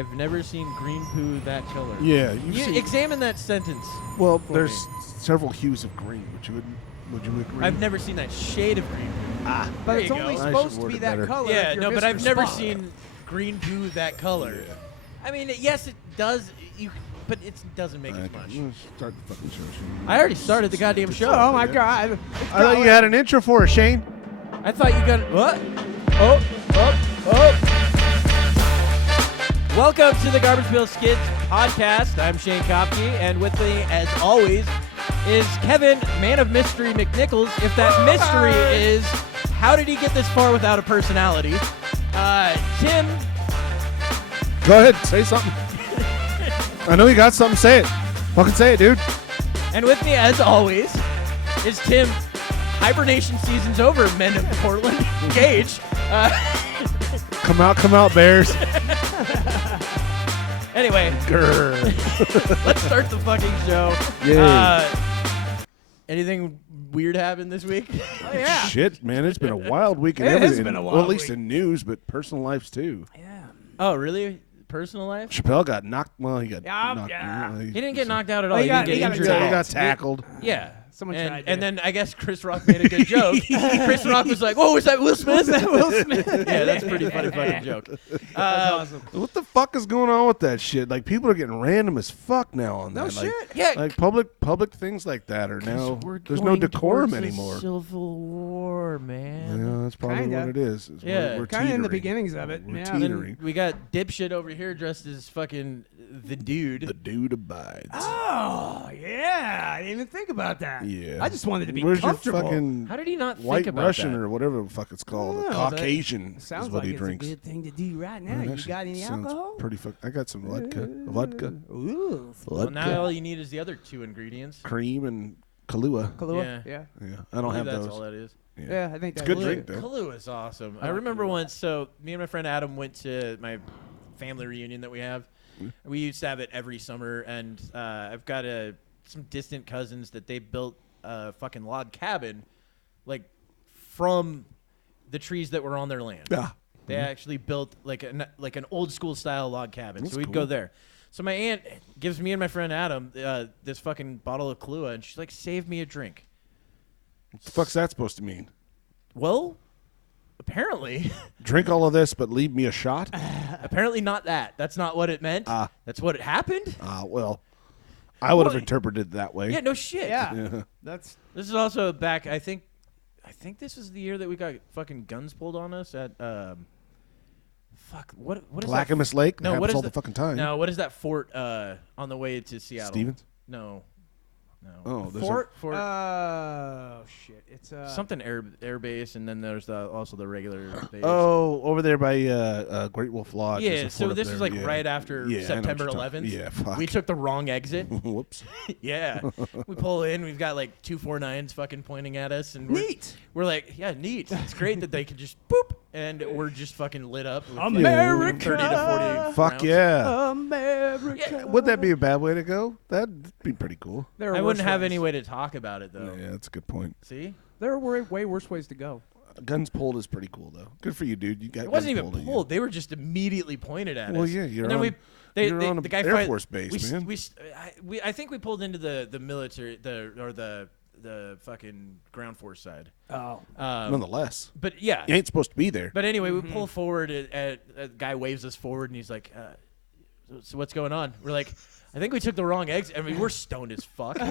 I've never seen green poo that color. Yeah, You examine that sentence. Well, there's several hues of green. Would you agree? I've never seen that shade of green poo. But There it's you only go. supposed to be that color. Yeah, if you're no, but Mr. I've never Spock. seen green poo that color. Yeah. I mean, yes, it does. But it doesn't make as much. Start the fucking show. I already started the goddamn show. Oh my God! I thought you had an intro for us, Shane. I thought you got what? Oh. Welcome to the Garbage Pail Skids podcast. I'm Shane Kopke, and with me, as always, is Kevin, man of mystery McNichols. If that mystery is, how did he get this far without a personality? Tim. Go ahead, say something. I know you got something. Say it. Fucking say it, dude. And with me, as always, is Tim. Hibernation season's over, men of Portland. Gage. Come out, Bears. Anyway, let's start the fucking show. Yeah. Anything weird happened this week? Oh, yeah. Shit, man, it's been a wild week in It has everything. been a Well, wild at least week. in news, but personal lives too. Yeah. Oh, really? Personal life? Chappelle got knocked. Well, he got Yeah, knocked. yeah. He didn't get knocked out at all. Oh, He didn't get injured Yeah, at he all. got tackled. Yeah. Someone and, tried and to. then I guess Chris Rock made a good joke. Chris Rock was like, "Whoa, was that Will Smith?" Will Smith? Yeah, that's a pretty funny fucking joke. That's awesome. What the fuck is going on with that shit? Like, people are getting random as fuck now on No that. shit. Yeah, Like public things like that are now. There's no decorum anymore. Civil War, man. Yeah, that's probably Kinda. what it is. Yeah. we're Kind of in the teetering. beginnings of it. We're Yeah. And teetering. then we got dipshit over here dressed as fucking the dude. The dude abides. Oh yeah, I didn't even think about that. Yeah. I just wanted to be Where's comfortable. your fucking How did he not white think about Russian that? or whatever the fuck it's called? Oh, A Caucasian Sounds is what like he it's drinks. a good thing to do right now. Yeah, You that got any shit sounds alcohol? Pretty fuck. I got some vodka. Vodka. Ooh. Well, now all you need is the other two ingredients. Cream and Kahlua. Kahlua? Yeah. Yeah. Yeah, I don't have that's those. all that is. Yeah, I think that's Good Kahlua- drink, though. Kahlua is awesome. I like remember Kahlua. once, so me and my friend Adam went to my family reunion that we have. We used to have it every summer, and I've got some distant cousins that they built a fucking log cabin, like from the trees that were on their land. Yeah. They actually built like an old school style log cabin. That's So we'd cool. go there. So my aunt gives me and my friend Adam this fucking bottle of Kahlua, and she's like, "Save me a drink." What the fuck's that supposed to mean? Well, apparently, Drink all of this, but leave me a shot? apparently not that. That's not what it meant. That's what it happened. Well, I would have Well, interpreted it that way. Yeah, no shit. Yeah. Yeah. That's This is also back. I think this was the year that we got fucking guns pulled on us at what is that? Clackamas Lake. No, happens what is all the- the fucking time. No, what is that fort on the way to Seattle? Stevens? No. Oh, there's Fort. oh shit. It's Something air base, and then there's also the regular base. Oh, over there by Great Wolf Lodge. yeah. there's a So fort up this there, was like yeah. right after Yeah, I know what September you're talking- 11th. Yeah, fuck. We took the wrong exit. Whoops. Yeah. We pull in. We've got like 249s fucking pointing at us, and neat. we're like, yeah, neat. It's great that they could just boop, and we're just fucking lit up. with, like, America. 30 to 40 Fuck rounds. yeah. America. Yeah. Would that be a bad way to go? That'd be pretty cool. There are I wouldn't worse have ways. any way to talk about it, though. Yeah, that's a good point. See? There are way worse ways to go. Guns pulled is pretty cool, though. Good for you, dude. You got It wasn't guns even at you. pulled. They were just immediately pointed at Well, us. yeah, you're and then on- you're on the a guy Air fight- Force base, we, s- man. We, s- I think we pulled into the military, the fucking ground force side. Oh. Nonetheless, But yeah. you ain't supposed to be there. But anyway, we pull forward. A guy waves us forward, and he's like, "So what's going on?" We're like, "I think we took the wrong exit." I mean, we're stoned as fuck, like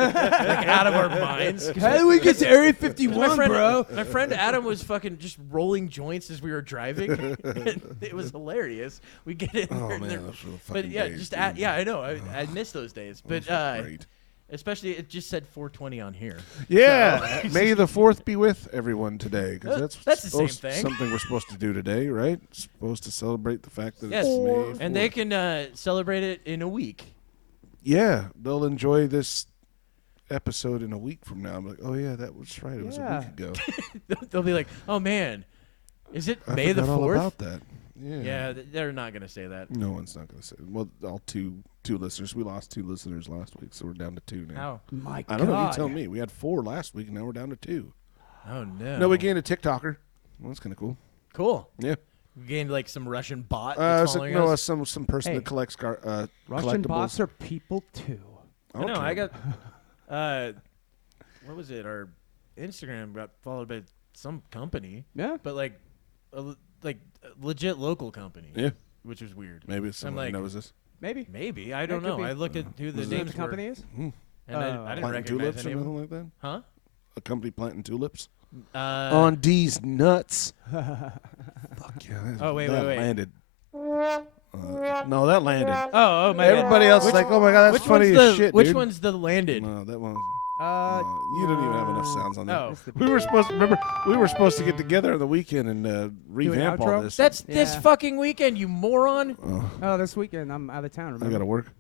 out of our minds. How do we get to Area 51, My friend, bro? my friend Adam was fucking just rolling joints as we were driving. And it was hilarious. We get in Oh there, and man, they're- those were the but fucking yeah, days, just dude. yeah, I know. I miss those days, but Those were great. especially it just said 420 on here. Yeah, May the 4th be with everyone today, because That's the same supposed- thing. Something we're supposed to do today, right? Supposed to celebrate the fact that Yes, it's May and 4th. they can celebrate it in a week. Yeah, they'll enjoy this episode in a week from now. I'm like, oh yeah, that was right. It was a Yeah. week ago. They'll be like, "Oh man, is it I May the forgot all 4th?" about that. Yeah. Yeah, they're not gonna say that. No one's not going to say it. Well, all two listeners. We lost 2 listeners last week, so we're down to 2 now. How? My I don't know. You God. tell me. We had 4 last week, and now we're down to 2. Oh no. No, we gained a TikToker. Well, that's kind of cool. Cool. Yeah. We gained like some Russian bot It's that's like, following no, us. some person Hey. that collects Russian collectibles. bots are people too. I know. Okay. I got. What was it? Our Instagram got followed by some company, Yeah. but like a legit local company. Yeah. Which was weird. Maybe it's someone like- who knows this. Maybe. Maybe I don't could know. be. I looked at who the Is that names the company were, is? and I didn't Planting recognize tulips the or name. nothing like that. Huh? A company planting tulips Uh, on D's nuts. Fuck yeah! Oh, wait, that wait. landed. No, that landed. Oh, my bad. Everybody else is like, oh my god, that's Which funny one's as the shit, Which dude. one's the landed? No, that one. Uh, You don't even have enough sounds on that. Oh. We were supposed to remember. We were supposed to get together on the weekend and revamp all outro? this. That's this Yeah. fucking weekend, you moron! Oh, this weekend I'm out of town. I Remember? gotta work.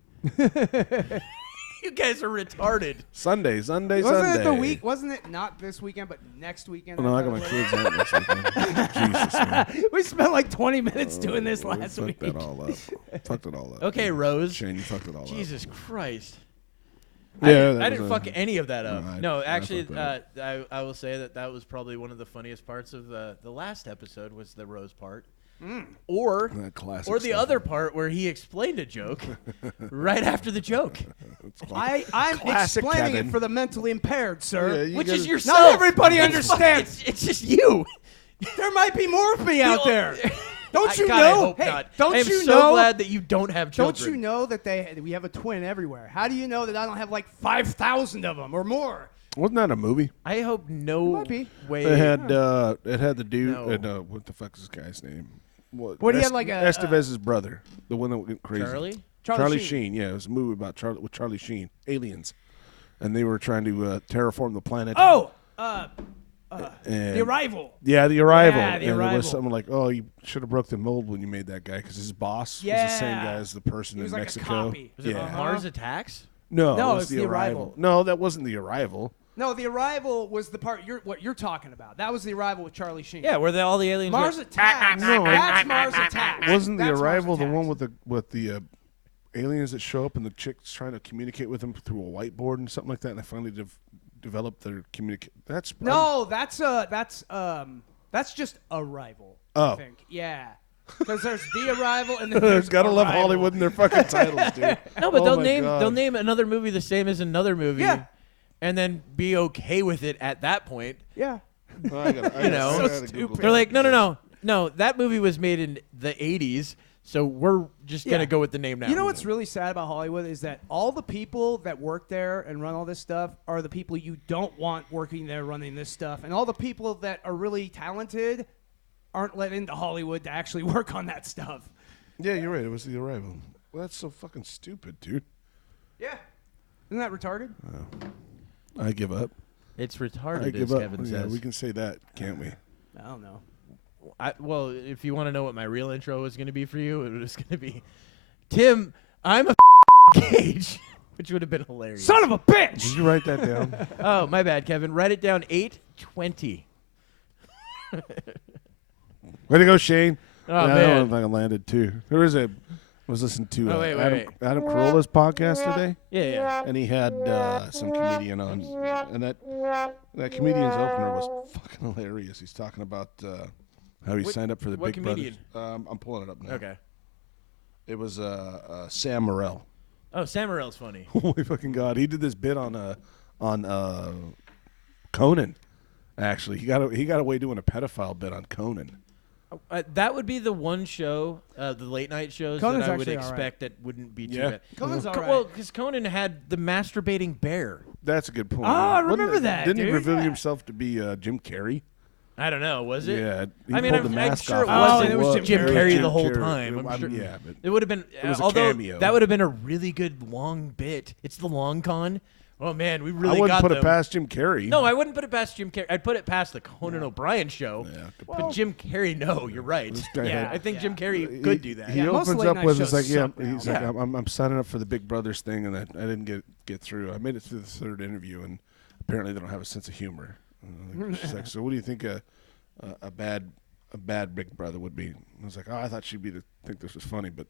You guys are retarded. Sunday. Wasn't it the week? Wasn't it not this weekend, but next weekend? Oh, no, I got my kids out next weekend. Jesus, man. We spent like 20 minutes doing this We last week. Fucked that all up. Fucked it all up. Okay, Rose. Shane, you fucked it all Jesus Christ. Yeah, that I was didn't a- fuck any of that up. No, I- No, I actually, fucked that I will say that was probably one of the funniest parts of the last episode was the Rose part. Or That classic or the stuff. other part where he explained a joke right after the joke, I'm Classic explaining Kevin. it for the mentally impaired, sir. you which gotta- is yourself. Not everybody It's understands. It's just you. There might be more of me out there. Don't you God, I know? hope Hey, not. don't I am you so know? glad that you don't have children. Don't you know that we have a twin everywhere? How do you know that I don't have like 5,000 of them or more? Wasn't that a movie? I hope no might be. way. It had the dude. No. What the fuck is this guy's name? What, he had like a- Estevez's brother, the one that went crazy. Charlie? Charlie Sheen. Yeah, it was a movie about with Charlie Sheen, aliens, and they were trying to terraform the planet. Oh, and The Arrival. Yeah, The Arrival. Yeah, The and it Arrival. was something like, oh, you should have broke the mold when you made that guy because his boss was the same Yeah. guy as the person He was in like a Mexico. copy. Was it yeah. Mars Attacks? No, No, it was it's The The Arrival. Arrival. No, that wasn't The Arrival. No, The Arrival was the part what you're talking about. That was The Arrival with Charlie Sheen. Yeah, where all the aliens. Mars were, Attacks. No. That's Mars Attacks. Wasn't The That's Mars Arrival the Attacks. one with the aliens that show up and the chick's trying to communicate with them through a whiteboard and something like that, and they finally developed their communicate. That's No, that's just Arrival. Oh. I think. Yeah. Because there's The Arrival and then there's Gotta love Arrival. Hollywood and their fucking titles, dude. no, but Oh they'll my name God. they'll name another movie the same as another movie. Yeah. And then be okay with it at that point. Yeah. I gotta, You know. So gotta Google stupid. that. They're like, no. That movie was made in the '80s, so we're just Yeah. gonna go with the name now. You know what's really sad about Hollywood is that all the people that work there and run all this stuff are the people you don't want working there running this stuff. And all the people that are really talented aren't let into Hollywood to actually work on that stuff. Yeah, you're right. It was The Arrival. Well, that's so fucking stupid, dude. Yeah. Isn't that retarded? I give up. It's I retarded, give as up. Kevin Yeah, says. we can say that, can't we? I don't know. Well, if you want to know what my real intro was going to be for you, it was going to be, Tim, I'm a Gage, which would have been hilarious. Son of a bitch! Did you write that down? Oh, my bad, Kevin. Write it down. 8:20. Way to go, Shane. Oh, yeah, man. that one fucking landed too. There was was listening to Oh, wait, Adam Carolla's podcast today, Yeah. and he had some comedian on, and that comedian's opener was fucking hilarious. He's talking about how he signed up for the what Big comedian? Brothers. I'm pulling it up now. Okay. It was Sam Morril. Oh, Sam Morril's funny. Oh my fucking god! He did this bit on Conan. Actually, he got away doing a pedophile bit on Conan. That would be the one show, the late night shows Conan's that I would actually all right. expect that wouldn't be too Yeah. bad. Conan's all right. Well, because Conan had the masturbating bear. That's a good point. Oh, I Wasn't remember it- that, Didn't he dude, reveal yeah. himself to be Jim Carrey? I don't know. Was it? Yeah. He I mean, pulled I'm the mask sure it off. wasn't it was Jim Jim Carrey Jim the whole Carrey. time. I'm sure. Yeah, but It would have been, was a although cameo. that would have been a really good long bit. It's the long con. Oh man, we really I wouldn't got put them. it past Jim Carrey. No, I wouldn't put it past Jim Carrey. I'd put it past the Conan O'Brien show. Yeah, good But Jim Carrey, no, you're right. This guy Yeah. had- I think Jim Carrey He- could do that. He Yeah, most opens late up night with, it's shows like, yeah, suck now. he's like, I'm signing up for the Big Brothers thing, and I didn't get through. I made it through the third interview, and apparently they don't have a sense of humor. She's like, so what do you think a bad Big Brother would be? And I was like, oh, I thought she'd think this was funny, but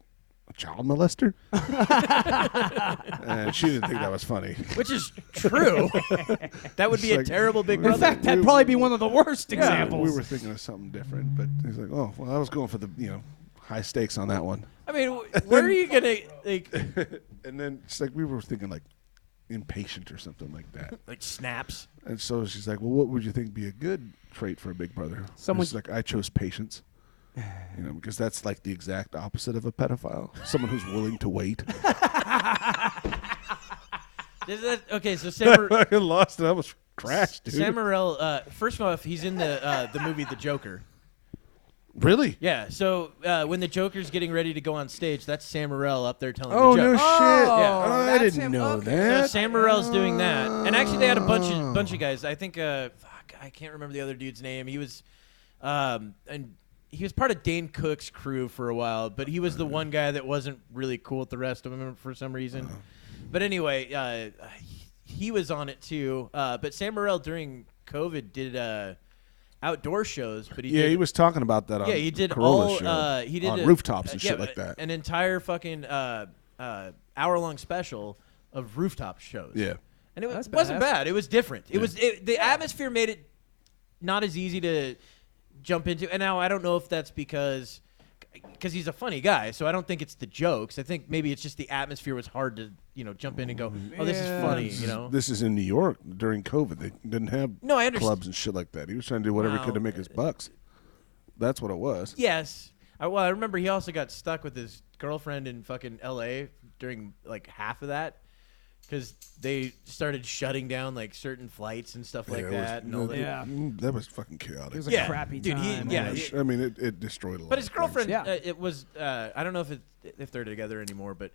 a child molester? And she didn't think that was funny. Which is true. That would be It's a like- terrible Big In In Brother. fact, that'd probably be one of the worst Yeah, examples. we were thinking of something different, but he's like, oh, well, I was going for the, high stakes on that one. I mean, where are you gonna And then it's like we were thinking like impatient or something like that. like snaps? And so she's like, well, what would you think be a good trait for a big brother? Someone- She's like, I chose patience. Because that's like the exact opposite of a pedophile. Someone who's willing to wait. Okay, so Sam, I lost it. I almost crashed, dude. Sam Morril, first off, he's in the movie The Joker. Really? Yeah, so when the Joker's getting ready to go on stage, that's Sam Morril up there telling Oh, the no joke. shit. Yeah. Oh, I that's didn't him. know Okay. So that. Sam Morril's doing that, and actually they had a bunch of guys. I think I can't remember the other dude's name. He was, and he was part of Dane Cook's crew for a while, but he was the one guy that wasn't really cool with the rest of them for some reason. But anyway, he was on it too. But Sam Morril during COVID did outdoor shows, but He was talking about that on he did Corolla's all show, he did on a- rooftops and yeah, shit like that. An entire fucking hour-long special of rooftop shows. Yeah. And it That's wasn't badass. bad. It was different. It was the atmosphere made it not as easy to jump into. And now I don't know if that's because he's a funny guy, so I don't think it's the jokes. I think maybe it's just the atmosphere was hard to jump in and go, oh, this is Yeah. funny. This is in New York during COVID. They didn't have No, I understand. clubs and shit like that. He was trying to do whatever he could to Wow. make his bucks. That's what it was. Yes. I remember he also got stuck with his girlfriend in fucking L.A. during like half of that because they started shutting down like certain flights and stuff like Yeah, it was- that. And all that. Yeah. That was fucking chaotic. It was a Yeah, crappy dude, time. yeah, I mean, it destroyed a lot. But his of things. girlfriend, Yeah. it was I don't know if they're together anymore, but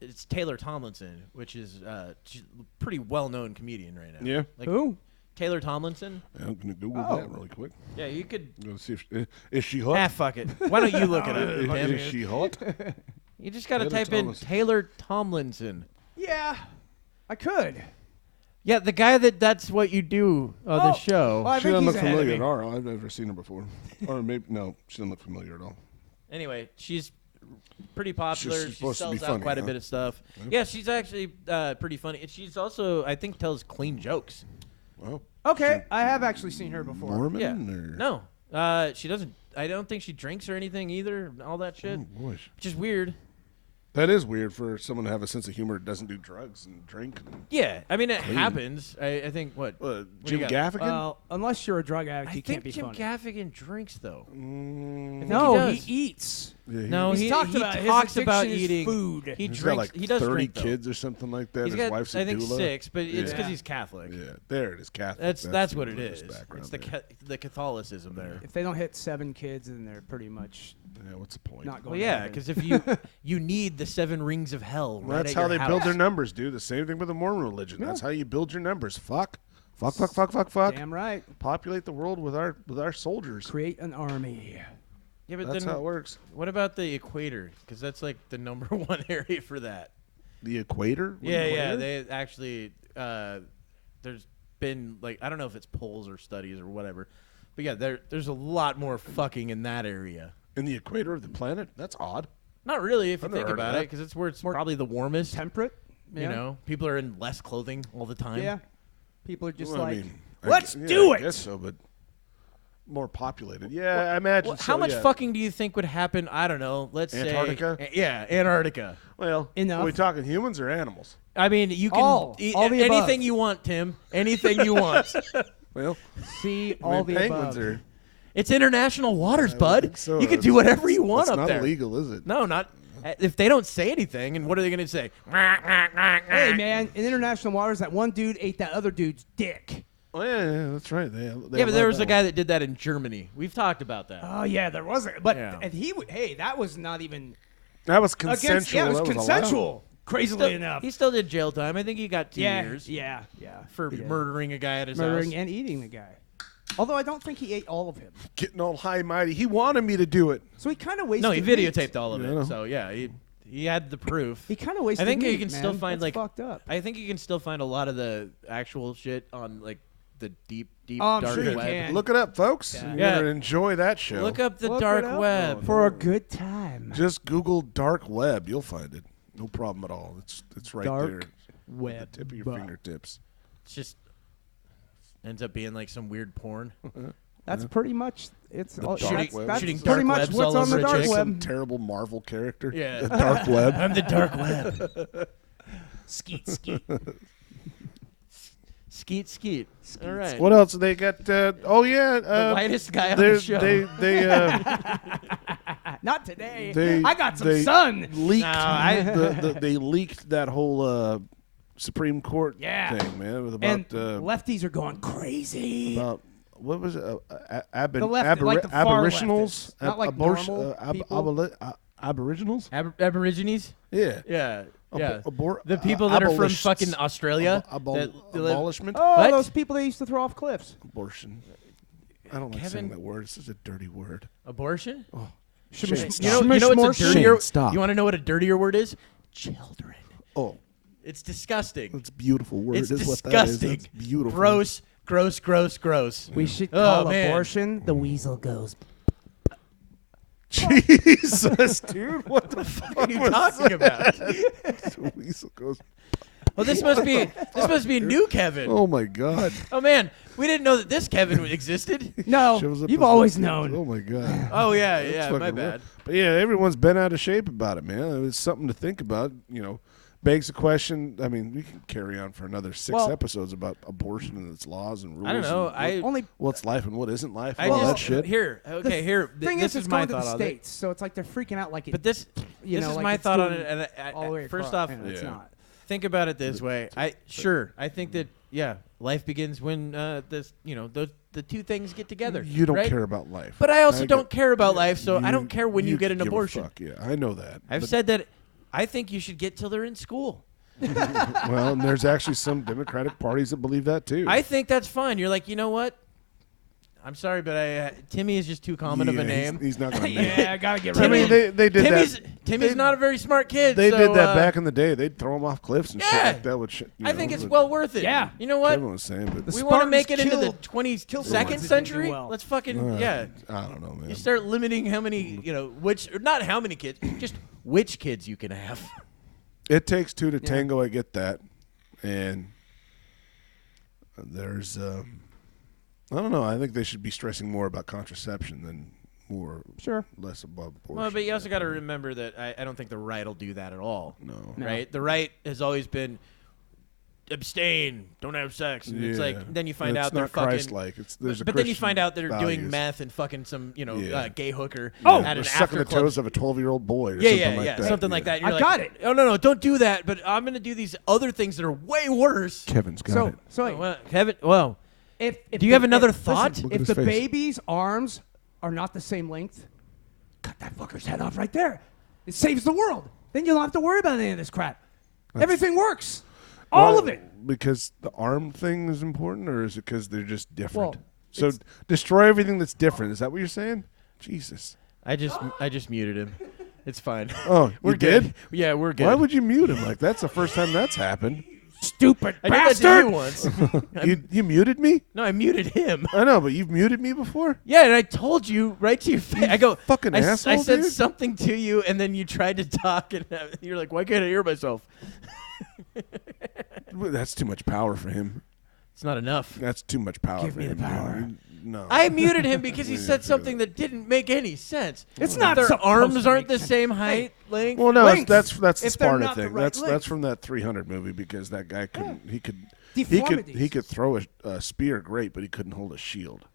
it's Taylor Tomlinson, which is she's a pretty well-known comedian right now. Yeah. Like Who? Taylor Tomlinson. Yeah, I'm gonna Google Oh. that really quick. Yeah, you could. Go see if is she hot? Fuck it. Why don't you look it up? Is, Damn is it. she hot? You just gotta Taylor type in Tomlinson. Taylor Tomlinson. Yeah, I could. Yeah, the guy that's what you do on the Oh, show. well, I She think doesn't he's look ahead of familiar me. at all. I've never seen her before. Or maybe no, she doesn't look familiar at all. Anyway, she's pretty popular. She's She supposed to sells be out funny, quite a huh? bit of stuff. Yeah, she's actually pretty funny. And she's also, I think, tells clean jokes. Well, Okay, I have actually seen her before. Mormon Yeah. or No, she doesn't. I don't think she drinks or anything either. All that shit, Oh, boy. which is weird. That is weird for someone to have a sense of humor that doesn't do drugs and drink. Yeah, I mean it Clean. happens. I think what. do Jim you got? Gaffigan? Well, unless you're a drug addict, I you think can't be Jim funny. Gaffigan drinks though. No, he he does. eats. Yeah, No, He's he talked about his talks about addiction is eating food. He he's drinks. got like he does 30 drink though. kids or something like that. He's His got wife's a I think doula. 6, but it's because Yeah. he's Catholic. Yeah, there it is, Catholic. That's what the it religious is. background It's the there. the Catholicism there. If they don't hit 7 kids, then they're pretty much Yeah, what's the point? not going. Well, to yeah, heaven. because if you need the 7 rings of hell. Well, Right that's at how your they house. build their numbers, dude. The same thing with the Mormon religion. Yeah. That's how you build your numbers. Fuck. Fuck. Damn right. Populate the world with our soldiers. Create an army. Yeah, but That's then how it works. what about the equator? Because that's like the number one area for that. The equator? What Yeah, equator? they actually there's been like I don't know if it's polls or studies or whatever, but yeah, there's a lot more fucking in that area. In the equator of the planet? That's odd. Not really if you I've never think heard of about that. it, because it's where it's More probably the warmest. Temperate. You know, people are in less clothing all the time. Yeah. People are just Well, like, I mean, let's yeah, do I it. guess so, but more populated. Yeah, I imagine. Well, so, how much yeah. fucking do you think would happen? I don't know. Let's Antarctica? say, yeah, Antarctica. Well, Enough. are we talking humans or animals? I mean, you can All the above. anything you want, Tim. Anything you want. Well, see I all mean, the penguins above. are. It's international waters, I bud. think so. You can do It's- whatever you want it's up not there. illegal, is it? No, not if they don't say anything. And what are they going to say? Hey man, in international waters, that one dude ate that other dude's dick. Oh yeah, that's right. They Yeah, but allowed there was that a guy that did that in Germany. We've talked about that. Oh yeah, there was it, but Yeah. and hey, that was not even one. That was against. consensual. Yeah, it was That allowed. consensual. Crazily enough. He still did jail time. I think he got 2 years Yeah. for He did. murdering a guy at his Murdering house. and eating the guy. Although I don't think he ate all of him. Getting all high and mighty. He wanted me to do it. So he kind of wasted. No, he meat. videotaped all of Yeah. it. So yeah, he had the proof. He kind of wasted. I think you meat, can man. still find That's like fucked up. I think you can still find a lot of the actual shit on like the deep I'm dark sure you web. can. Look it up, folks. Yeah. You're Yeah. gonna enjoy that show. Look up the Look dark it up web. for a good time. Just Google dark web. You'll find it. No problem at all. It's right Dark there. web. At the tip of your fingertips. It's just ends up being like some weird porn. That's pretty much it's. The all, dark that's, web. that's Shooting pretty dark much webs what's all on the over dark chicks. Some web. terrible Marvel character. Yeah. The dark web. I'm the dark web. Skeet skeet. Skeet. All right. What else they got? Oh yeah, The whitest guy on they're- the show. They Not today. They- I got some they- sun. leaked. No, They leaked that whole Supreme Court Yeah. thing, man. With about And lefties are going crazy. about what was it? The left, like the far aboriginals, leftists, not like normal people. aboriginals. Aborigines? Yeah. Yeah. Yeah. Abor- The people that are from abolists. fucking Australia. Abo- that live- abolishment. Oh, What? those people they used to throw off cliffs. Abortion. I don't like Kevin- saying that word. It's such a dirty word. Abortion? Shane, Shane, stop. You know what's a dirtier? Shane, stop. You want to know what a dirtier word is? Children. Oh, It's disgusting. that's a beautiful word. It's is what that is. disgusting. That's beautiful. Gross. We should Oh, call man. abortion the weasel goes. Jesus, dude, what the fuck What are you was talking about? that? The weasel goes. Well, this must be new Kevin. Oh my God. Oh man, we didn't know that this Kevin existed. No, Shows up you've as always like- known. Oh my God. Oh yeah, That's yeah, fucking my weird. bad. But yeah, everyone's been out of shape about it, man. It's something to think about. You know, begs the question. I mean, we can carry on for another 6 Well- episodes about abortion and its laws and rules. I don't know. and I what's life and what isn't life. I and all just that shit. here. Okay, here. Thing This is, it's my going to thought the on it. states, so it's like they're freaking out like it. But this you know, is like my it's thought on doing it. And all the way first across. off, Yeah, it's Yeah. not. think about it this way. I think that life begins when the two things get together. You don't right? care about life. But I also I don't get- care about life, so I don't care when you get an give a abortion. fuck, yeah, I know that. I've but- said that I think you should get till they're in school. well, and there's actually some Democratic parties that believe that too. I think that's fine. You're like, you know what? I'm sorry, but Timmy is just too common of a Yeah, name. He's not going to make it. Yeah, I gotta get rid I of mean, it. they did Timmy's that. Timmy's not a very smart kid. They so, did that back in the day. They'd throw him off cliffs and shit Yeah. like that. Which I think it's well worth it. Yeah. You know what? Kevin was saying, but The We want to make it Spartans into the killed 22nd the ones that didn't do century. well. Let's fucking yeah. I don't know, man. You start limiting how many, which or not how many kids, just which kids you can have. It takes two to tango. I get that, and there's I don't know. I think they should be stressing more about contraception than less about abortion. Well, but you also got to remember that I don't think the right will do that at all. No. Right? The right has always been abstain, don't have sex. And it's like then you find It's out they're not fucking. Christ-like. There's a But then you Christian find out they're doing values. meth and fucking some gay hooker Yeah, at they're an sucking after the club. toes of a 12-year-old boy or Yeah, something like that. something like that. You're I like, got it. Oh no, don't do that. But I'm gonna do these other things that are way worse. Kevin's got So, it. so Oh, well, Kevin, well, if do you have another thought? Listen, Look at if his the face. baby's arms are not the same length, cut that fucker's head off right there. It saves the world. Then you don't have to worry about any of this crap. Everything works. All of it. Because the arm thing is important, or is it because they're just different? Well, so destroy everything that's different. Is that what you're saying? Jesus. I just muted him. It's fine. Oh, We're you did? good. Yeah, we're good. Why would you mute him? Like, that's the first time that's happened. Stupid I did that to bastard. you once? You muted me? No, I muted him. I know, but you've muted me before? Yeah, and I told you right to your face. I go, fucking I asshole, said dude. something to you, and then you tried to talk, and you're like, why can't I hear myself? That's too much power for him. It's not enough. That's too much power Give for me the him. power. No. I muted him because he Yeah, said true. something that didn't make any sense. It's If not their supposed arms to aren't make the sense. same height, length. Well, no, Length. that's the If they're Sparta not the thing. right That's length. from that 300 movie because that guy couldn't. He could Deformities. throw a spear great, but he couldn't hold a shield.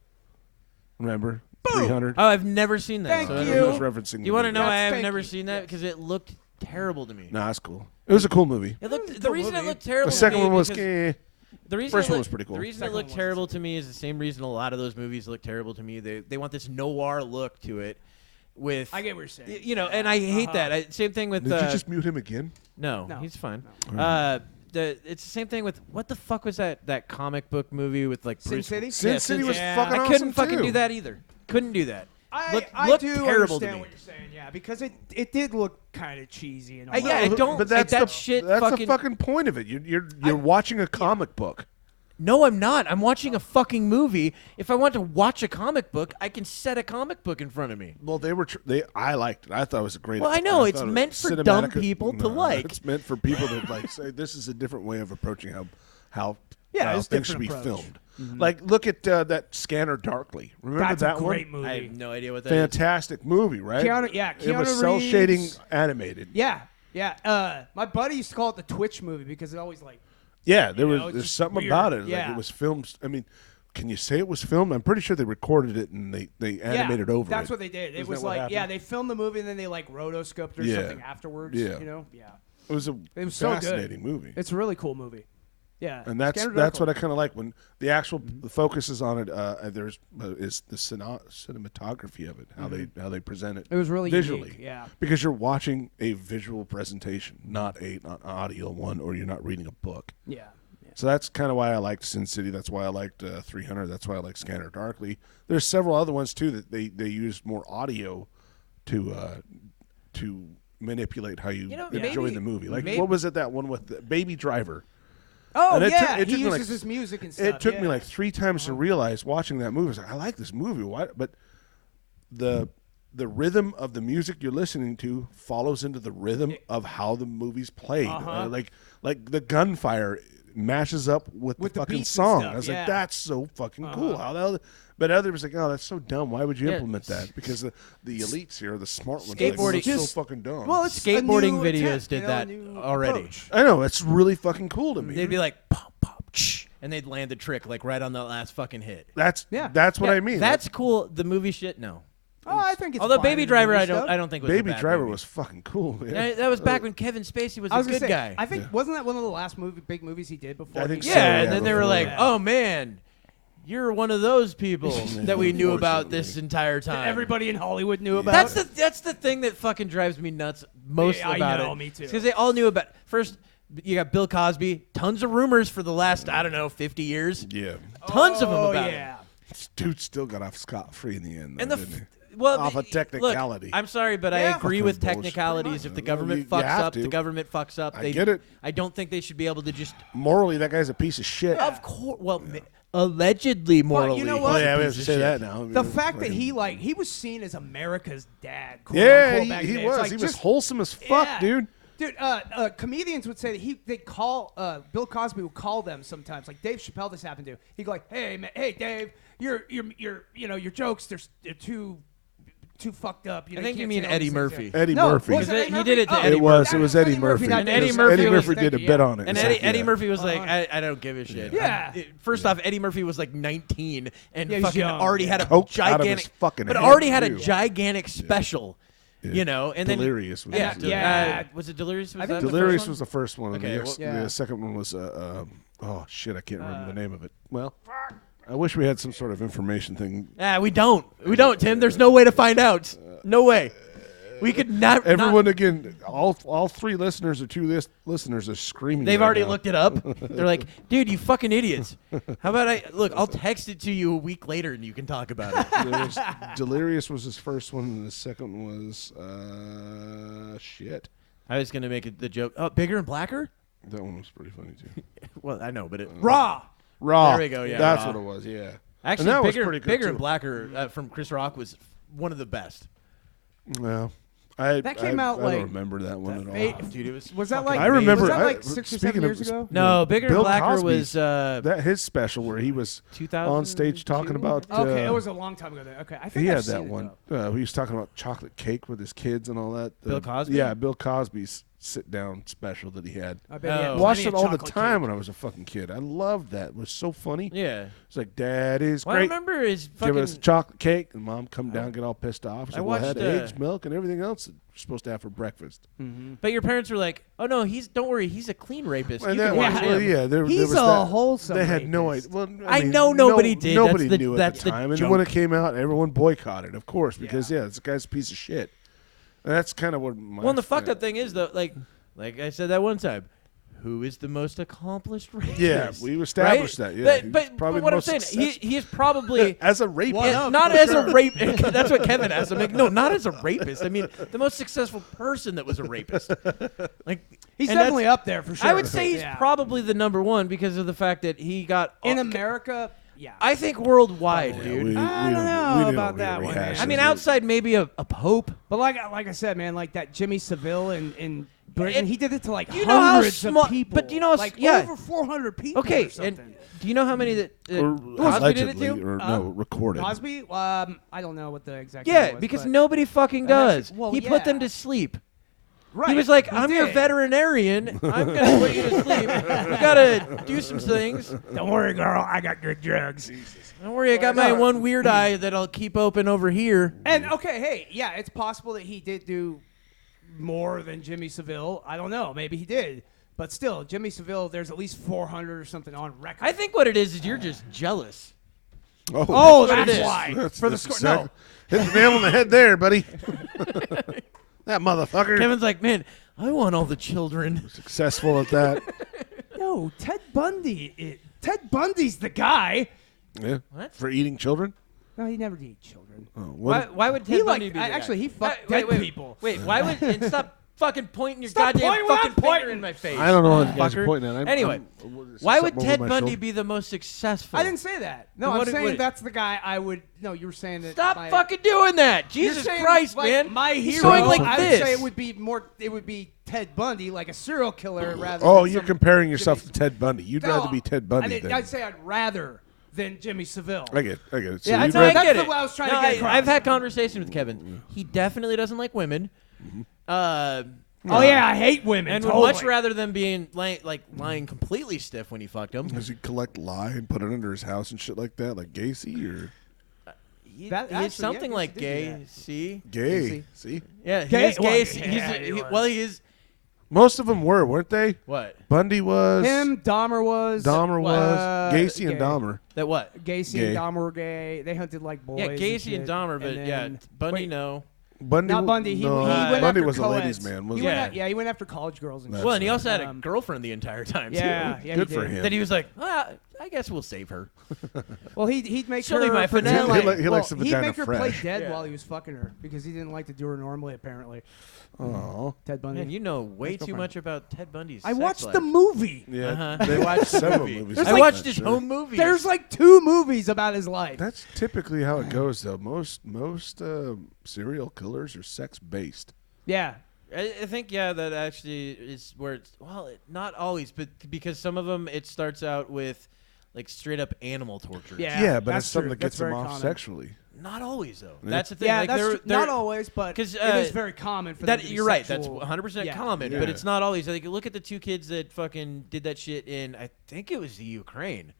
Remember 300? Oh, I've never seen that. Thank so I don't you. He know. was referencing. You want to know That's- why I've thank never you. seen that? Because it looked terrible to me. Nah, it's cool. It was a cool movie. It looked. The Cool reason it movie. looked terrible. The second to me one was. because The reason First it one look- was pretty cool. The reason Second it looked one was terrible to me is the same reason a lot of those movies look terrible to me. They want this noir look to it, with I get what you're saying. and I hate that. Same thing with. Did you just mute him again? No, No. he's fine. No. It's the same thing with what the fuck was that comic book movie with like Sin Bruce City? Sin Yeah, City Sin was City. fucking I awesome couldn't fucking too. do that either. Couldn't do that. I Looked do terrible to understand me. what you're saying, yeah, because it did look kind of cheesy and all. Yeah, I don't. But like that's that the shit. That's fucking, the fucking point of it. You're watching a comic book. No, I'm not. I'm watching a fucking movie. If I want to watch a comic book, I can set a comic book in front of me. Well, I liked it. I thought it was a great. Well, I know, it's meant for dumb people to like. It's meant for people to like say this is a different way of approaching how it's things should different be approach. filmed. Like, look at that Scanner Darkly. Remember That's that a great one? movie. I have no idea what that is. Fantastic movie, right? Keanu it was cell shading Reeves. animated. Yeah. My buddy used to call it the Twitch movie because it always like. Yeah, You know, it's there's just something weird. about it. Like Yeah. it was filmed. I mean, can you say it was filmed? I'm pretty sure they recorded it and they animated over That's it. what they did. It Isn't was that what like, happened? they filmed the movie and then they like rotoscoped or Yeah. something afterwards. Yeah. You know? Yeah. It was a It was so good. fascinating movie. It's a really cool movie. Yeah. And that's Scanner what Darkly. I kind of like when the actual the focus is on it. There's is the cinematography of it, how they present it. It was really visually, unique, yeah. because you're watching a visual presentation, not an audio one, or you're not reading a book. Yeah. So that's kind of why I liked Sin City. That's why I liked 300. That's why I like Scanner Darkly. There's several other ones too that they used more audio to manipulate how you enjoy maybe- the movie. Like maybe- what was it, that one with the Baby Driver? Oh, And it yeah. took- it he took me, like, uses his music and stuff. It took me yeah. like 3 times to realize watching that movie. I was like, I like this movie. Why? But the rhythm of the music you're listening to follows into the rhythm of how the movie's played. Like the gunfire matches up with the fucking beats and song. stuff, I was yeah. like, that's so fucking cool. How the hell? But others was like, oh, that's so dumb. Why would you Yeah. implement that? Because the elites here, the smart ones, Skateboarding- are like, that's just- so fucking dumb. Well, it's a Skateboarding new videos attempt, did you know, that a new already. approach. I know, it's really fucking cool to me. They'd be like, pop, pop, shh, and they'd land the trick like right on the last fucking hit. That's what Yeah, I mean. That's cool. The movie shit, no. Oh, I think it's Although fine Baby in the Driver, movie I stuff. don't think was Baby a bad Driver movie. was fucking cool. Man. Yeah, that was back when Kevin Spacey was I was a gonna good say, guy. I think wasn't that one of the last big movies he did before? I think he so, Yeah, yeah, and then they were before like, that. "Oh man, you're one of those people that we knew about Unfortunately. this entire time." everybody in Hollywood knew about. That's the thing that fucking drives me nuts most Yeah, I about know, it. me too. Because they all knew about first. You got Bill Cosby. Tons of rumors for the last 50 years. Yeah. Tons of them Oh, about yeah. it. This dude still got off scot-free in the end, though, And the didn't he? well, Off a technicality. Look, I'm sorry, but I Yeah. agree Fucking with bullshit. technicalities. If the You government have fucks up, to. the government fucks up. I get it. I don't think they should be able to just. Morally, that guy's a piece of shit. Of course. Well, allegedly morally. you know Oh, what? yeah, we have Piece to of say shit. that now. I mean, The it's fact that fucking- he was seen as America's dad. quote Yeah, unquote, back he then. It's was. like He was just- wholesome as fuck, Yeah. dude. Dude, comedians would say that they'd call Bill Cosby would call them sometimes. Like Dave Chappelle, this happened to. He'd go like, "Hey, man, hey, Dave, your jokes they're too fucked up." I think you mean Eddie Murphy. Eddie No, Murphy. was He Eddie did it to Murphy? Eddie It was. Murphy. It was Eddie Murphy. not And Dave Eddie Chappelle. Murphy Eddie was- Murphy did a Thank you, bit yeah. on it. And It's like, Eddie yeah. Murphy was like, I don't give a shit. Yeah. First off, Eddie Murphy was like 19 and Yeah, he's fucking young. already had a Coke out of his gigantic, fucking but head, already had a too. gigantic special, you know. And then Delirious was yeah, his, yeah. was it Delirious? Was I think that the Delirious first was one? the first one. Okay, and well- Yeah. the second one was oh shit, I can't remember the name of it. Well, I wish we had some sort of information thing. We don't, Tim. There's no way to find out. No way. We could not. Everyone again, all 3 listeners or 2 listeners are screaming. They've right already now. looked it up. They're like, dude, you fucking idiots. How about I'll text it to you a week later and you can talk about it. Delirious was his first one, and the second one was shit. I was gonna make it the joke. Oh, Bigger and Blacker? That one was pretty funny too. Well, I know, but it Raw. Raw. There we go, yeah, that's Raw. what it was. Yeah. actually that was Bigger, pretty good, Bigger too. and Blacker from Chris Rock was one of the best. Well, That came out, I like, don't remember that one at all. eight- Dude, it was. Was that fucking like? I remember- Was that I- like 6 or 7 speaking years of- ago? No, Bigger Bill and Blacker Cosby's- was that his special where he was 2000 on stage talking about. Okay, it was a long time ago. Then. Okay, I think He I've had seen that it, one. though. He was talking about chocolate cake with his kids and all that. Bill Cosby? Yeah, Bill Cosby's sit-down special that he had. I bet he had Oh. Watched plenty it of all the chocolate time cake. when I was a fucking kid. I loved that. It was so funny. yeah. It's like, Dad is Well, I great. remember his Give fucking. us chocolate cake, and Mom come down, get all pissed off. I So I had watched, eggs, milk, and everything else that you're supposed to have for breakfast. But your parents were like, "Oh no, don't worry, he's a clean rapist. And you that can watch was, him." well, yeah, there He's was a that. wholesome They had no rapist. idea. Well, I mean, know nobody did. Nobody That's the- knew at that's the the time. And then when it joke. came out, everyone boycotted, of course, because this guy's a piece of shit. And that's kind of what my Well, and the fucked up thing is though, like I said that one time, who is the most accomplished rapist? Yeah, we established right? that. Yeah, he's but probably what the I'm most saying, successful. he is probably as a rapist. not as a rapist. That's what Kevin asked. I'm like, no, not as a rapist. I mean, the most successful person that was a rapist. Like, He's and definitely that's- up there for sure. I would say he's Yeah. probably the number one because of the fact that he got in America. Yeah. I think worldwide, Yeah, dude. I don't know we about don't that need one, to rehash man. I mean, this. outside maybe a pope. But like I said, man, like that Jimmy Savile in Britain, And he did it to like you know how hundreds small- of people. but you know how like yeah. over 400 people. Okay, or something. and do you know how many that Or Cosby did it allegedly, to? or no, recorded. Cosby, I don't know what the exact. Yeah, number was, because but- nobody fucking That's- does. well, He put them yeah. to sleep. Right. He was like, I'm your did. veterinarian. I'm going to put you to sleep. We got to do some things. Don't worry, girl. I got good drugs. Don't worry, I got my one weird eye that I'll keep open over here. And okay, hey, yeah, it's possible that he did do more than Jimmy Savile. I don't know. Maybe he did. But still, Jimmy Savile, there's at least 400 or something on record. I think what it is you're just jealous. Oh, That's what it that's is. why. That's- For the that's score. exactly- Hit the nail on the head there, buddy. That motherfucker. Kevin's like, man, I want all the children. Successful at that. No, Ted Bundy. Ted Bundy's the guy. Yeah. What? For eating children? No, he never did children. Oh, Why would Ted He Bundy like be the guy? actually he fucked Wait, dead people. Wait, why would and stop fucking pointing your Stop goddamn pointing when fucking I'm finger pointing. in my face? I don't know what you guys fucker. are pointing at. Anyway, why would Ted Bundy be the most successful? I didn't say that. No, Then I'm what- saying what- that's the guy I would. No, you were saying that. Stop my, fucking doing that. you're Jesus saying, Christ, like, man. My He's hero. going like I this. would say it would be more. It would be Ted Bundy, like a serial killer, rather. Oh, than you're some comparing yourself Jimmy to Ted Bundy. You'd No, rather be Ted Bundy than. I'd say I'd rather than Jimmy Savile. I get it. So Yeah, you'd that's rather- right. get the it. way I was trying No, to get across. I've had conversations with Kevin. He definitely doesn't like women. Oh yeah, I hate women. And totally. would much rather than being lying completely stiff when he fucked him. Does he collect lye and put it under his house and shit like that, like Gacy or That- He's actually, something yeah, like he did do gay. that. See? gay? See, Yeah, Gay? he's gay. Well, He's yeah, he was. well, he is. most of them were, weren't they? What? Bundy was. Him, Dahmer was. Dahmer was. Gacy and gay. Dahmer. That what? Gacy Gay. and Dahmer were gay. They hunted like boys. Yeah, Gacy shit. and Dahmer, but yeah, then- Bundy wait, no. Bundy. Not Bundy. He, no, he went Bundy after was a co-eds. ladies' man. He Wasn't went Yeah. he went after college girls and That's shit. Well, and he also had a Um, girlfriend the entire time too. Yeah, yeah, Good he for did. him. That he was like, well, I guess we'll save her. Well, he'd make She'll her be my pretend finale. like He likes the he'd vagina make her fresh. play dead Yeah. while he was fucking her because he didn't like to do her normally. Apparently, Oh, Ted Bundy. Man, you know way Nice too girlfriend. much about Ted Bundy's. I sex watched life. the movie. yeah. Uh-huh. They watched several movies. There's I like- watched his Sure. home movies. There's like 2 movies about his life. That's typically how it goes, though. Most serial killers are sex based. Yeah. I think that actually is where it's not always, but because some of them it starts out with like straight up animal torture. Yeah. but that's it's something true. that gets That's them very off common. sexually. Not always though. Yeah. That's the thing. Yeah, like that's they're, true. they're, Not always, but 'cause, it is very common for them that to be you're right. That's sexual. 100% Yeah. common, Yeah. but it's not always. Like look at the 2 kids that fucking did that shit in. I think it was the Ukraine.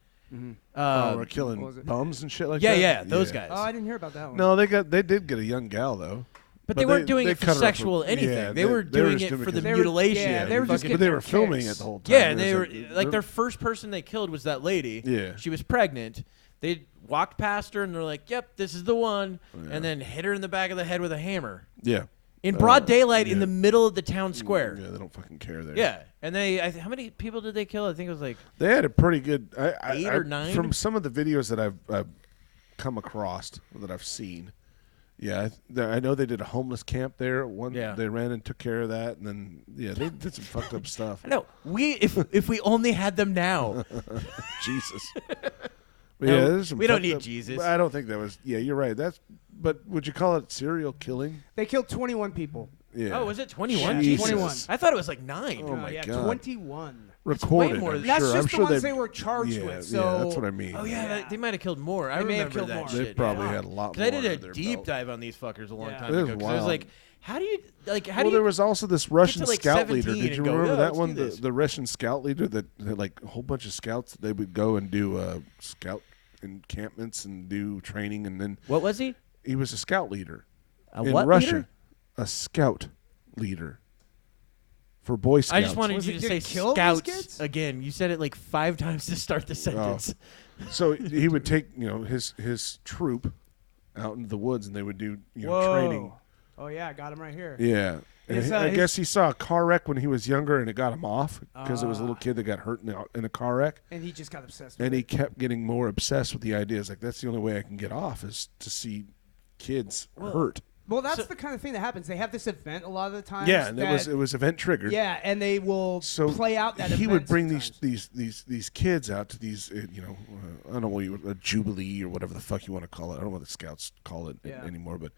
Oh, we're what killing was it? bums and shit like Yeah, that. yeah, those guys. Oh, I didn't hear about that one. No, they did get a young gal though. But they weren't doing they it for cut her up sexual anything. yeah, they were doing just it for the because- They were- mutilation. yeah, they were just Fucking- getting But they their were filming kicks. it the whole time. Yeah, It they were was like their first person they killed was that lady. Yeah. She was pregnant. They walked past her and they're like, "Yep, this is the one," Yeah. and then hit her in the back of the head with a hammer Yeah. in broad daylight in yeah. the middle of the town square. Yeah, they don't fucking care there. Yeah, and how many people did they kill? I think it was like They had a pretty good 8 or 9? from some of the videos that I've come across that I've seen. Yeah, I know they did a homeless camp there. Yeah. They ran and took care of that, and then they did some fucked up stuff. I know if we only had them now. Jesus. No, Yeah, there's some we don't fucked need up- Jesus. I don't think that was. Yeah, you're right. But would you call it serial killing? They killed 21 people. Yeah. Oh, was it 21? Jesus. 21. I thought it was like 9. Oh my yeah, God. 21. Recorded. more I'm than- That's sure. just I'm the sure ones they they were charged yeah, with. So yeah, that's what I mean. Oh yeah, Yeah. they might have killed more. I They may have remember killed that more. They shit. probably yeah. had a lot 'Cause more. I did a under their deep belt. dive on these fuckers a long Yeah. time It ago. is 'Cause I was wild. like, how do you how Well, do there you? was also this Russian like scout leader. 17 Did you and go, remember "Yeah, that let's one? do this." The Russian scout leader that had like a whole bunch of scouts. They would go and do scout encampments and do training, and then What was he? he was a scout leader A in what Russia. leader? A scout leader for Boy Scouts. I just wanted Was you it- to did say it kill these scouts kids? again. You said it like 5 times to start the sentence. So he would take his troop out into the woods, and they would do training. Oh yeah, I got him right here. Yeah. And I guess he saw a car wreck when he was younger, and it got him off because it was a little kid that got hurt in a car wreck. And he just got obsessed with And it. he kept getting more obsessed with the ideas. Like, that's the only way I can get off is to see kids hurt. Well, that's the kind of thing that happens. They have this event a lot of the time. Yeah, and it was event triggered. Yeah, and they will play out that event. He would bring sometimes. these kids out to these, I don't know what a jubilee or whatever the fuck you want to call it. I don't know what the scouts call it anymore, but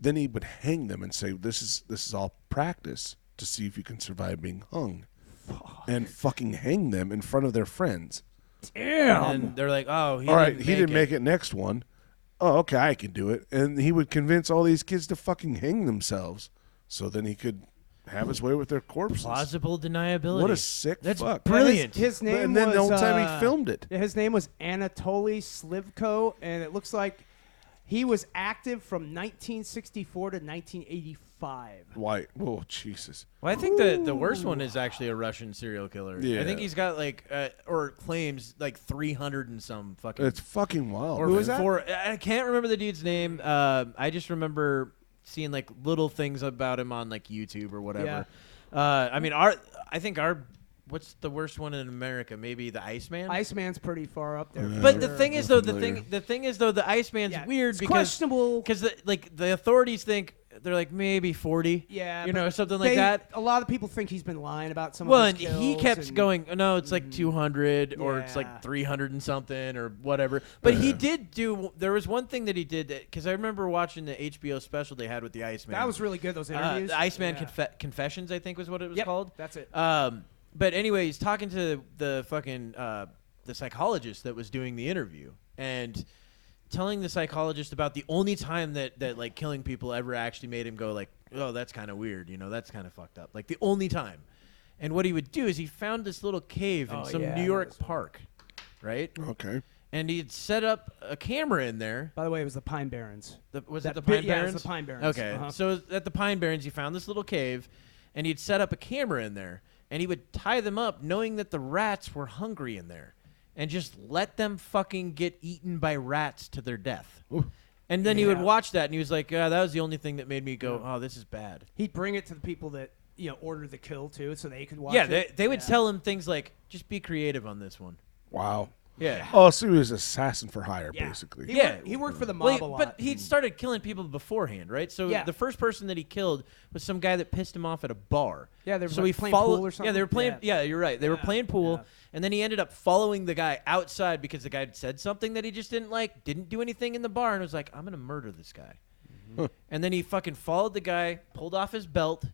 then he would hang them and say, "This is all practice to see if you can survive being hung," and fucking hang them in front of their friends. Damn. And they're like, "Oh, all right, he didn't make it next one. Oh, okay, I can do it." And he would convince all these kids to fucking hang themselves so then he could have his way with their corpses. Plausible deniability. What a sick That's fuck. brilliant. His name And then was, the whole time he filmed it. His name was Anatoly Slivko, and it looks like he was active from 1964 to 1985. Why? Oh, Jesus. Well, I think the worst one is actually a Russian serial killer. Yeah. I think he's got or claims like 300 and some fucking. It's fucking wild. Or Who is that? I can't remember the dude's name. I just remember seeing like little things about him on like YouTube or whatever. I mean, what's the worst one in America? Maybe the Iceman. Iceman's pretty far up there. But for the sure. thing is, though, the thing is, though, the Iceman's weird it's because questionable. the authorities think they're like maybe 40. Yeah, you know, but something like that. A lot of people think he's been lying about some Well, of and his he kills kept and- going, no, it's like 200 or it's Yeah. like 300 and something or whatever. But he did do, there was one thing that he did, because I remember watching the HBO special they had with the Iceman. That was really good, those interviews. The Iceman Yeah. Confessions, I think was what it was Yep, called. that's it. But anyway, he's talking to the fucking, the psychologist that was doing the interview and telling the psychologist about the only time that like killing people ever actually made him go like, oh, that's kind of weird, that's kind of fucked up. Like the only time. And what he would do is he found this little cave in some New York park, right? Okay. And he had set up a camera in there. By the way, it was the Pine Barrens. Was it the Pine Barrens? Yeah, it was the Pine Barrens. Okay. So at the Pine Barrens, he found this little cave, and he'd set up a camera in there, and he would tie them up knowing that the rats were hungry in there, and just let them fucking get eaten by rats to their death. Ooh. And then he would watch that, and he was like, that was the only thing that made me go, oh, this is bad. He'd bring it to the people that ordered the kill too, so they could watch Yeah, it. they would tell him things like, just be creative on this one. Wow. Yeah. Oh, so he was assassin for hire, Yeah. basically. He worked for the mob Well, a lot. but he'd started killing people beforehand, right? So Yeah. the first person that he killed was some guy that pissed him off at a bar. Yeah, they were so like he playing followed, pool or something? Yeah, they were playing. Yeah. Yeah, you're right. They were Yeah, playing pool, yeah. and then he ended up following the guy outside because the guy had said something that he just didn't like, didn't do anything in the bar, and was like, I'm gonna murder this guy. Huh. And then he fucking followed the guy, pulled off his belt,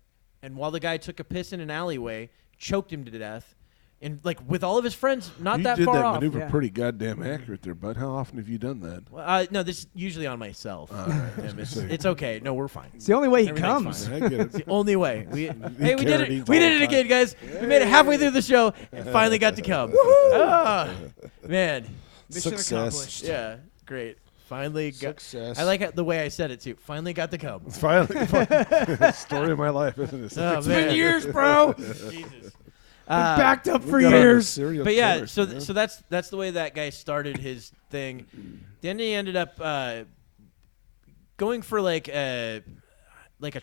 and while the guy took a piss in an alleyway, choked him to death. And like with all of his friends, not you that did far that off. maneuver Yeah. pretty goddamn accurate there, bud. How often have you done that? Well, no, this is usually on myself. It's okay. No, we're fine. It's the only way he Everything's comes. fine. I get It's it. the only way. Hey, we did carried it. these We all did the it time. again, guys. We made it halfway through the show and finally got to come. Ah, man. Mission Success. accomplished. Yeah, great. Finally got. Success. I like the way I said it too. Finally got to come. Finally, story of my life, isn't it? Oh, It's man. been years, bro. Jesus. Backed up for We got on the years. serial But yeah, killers, so man. so that's the way that guy started his thing. Then he ended up going for like a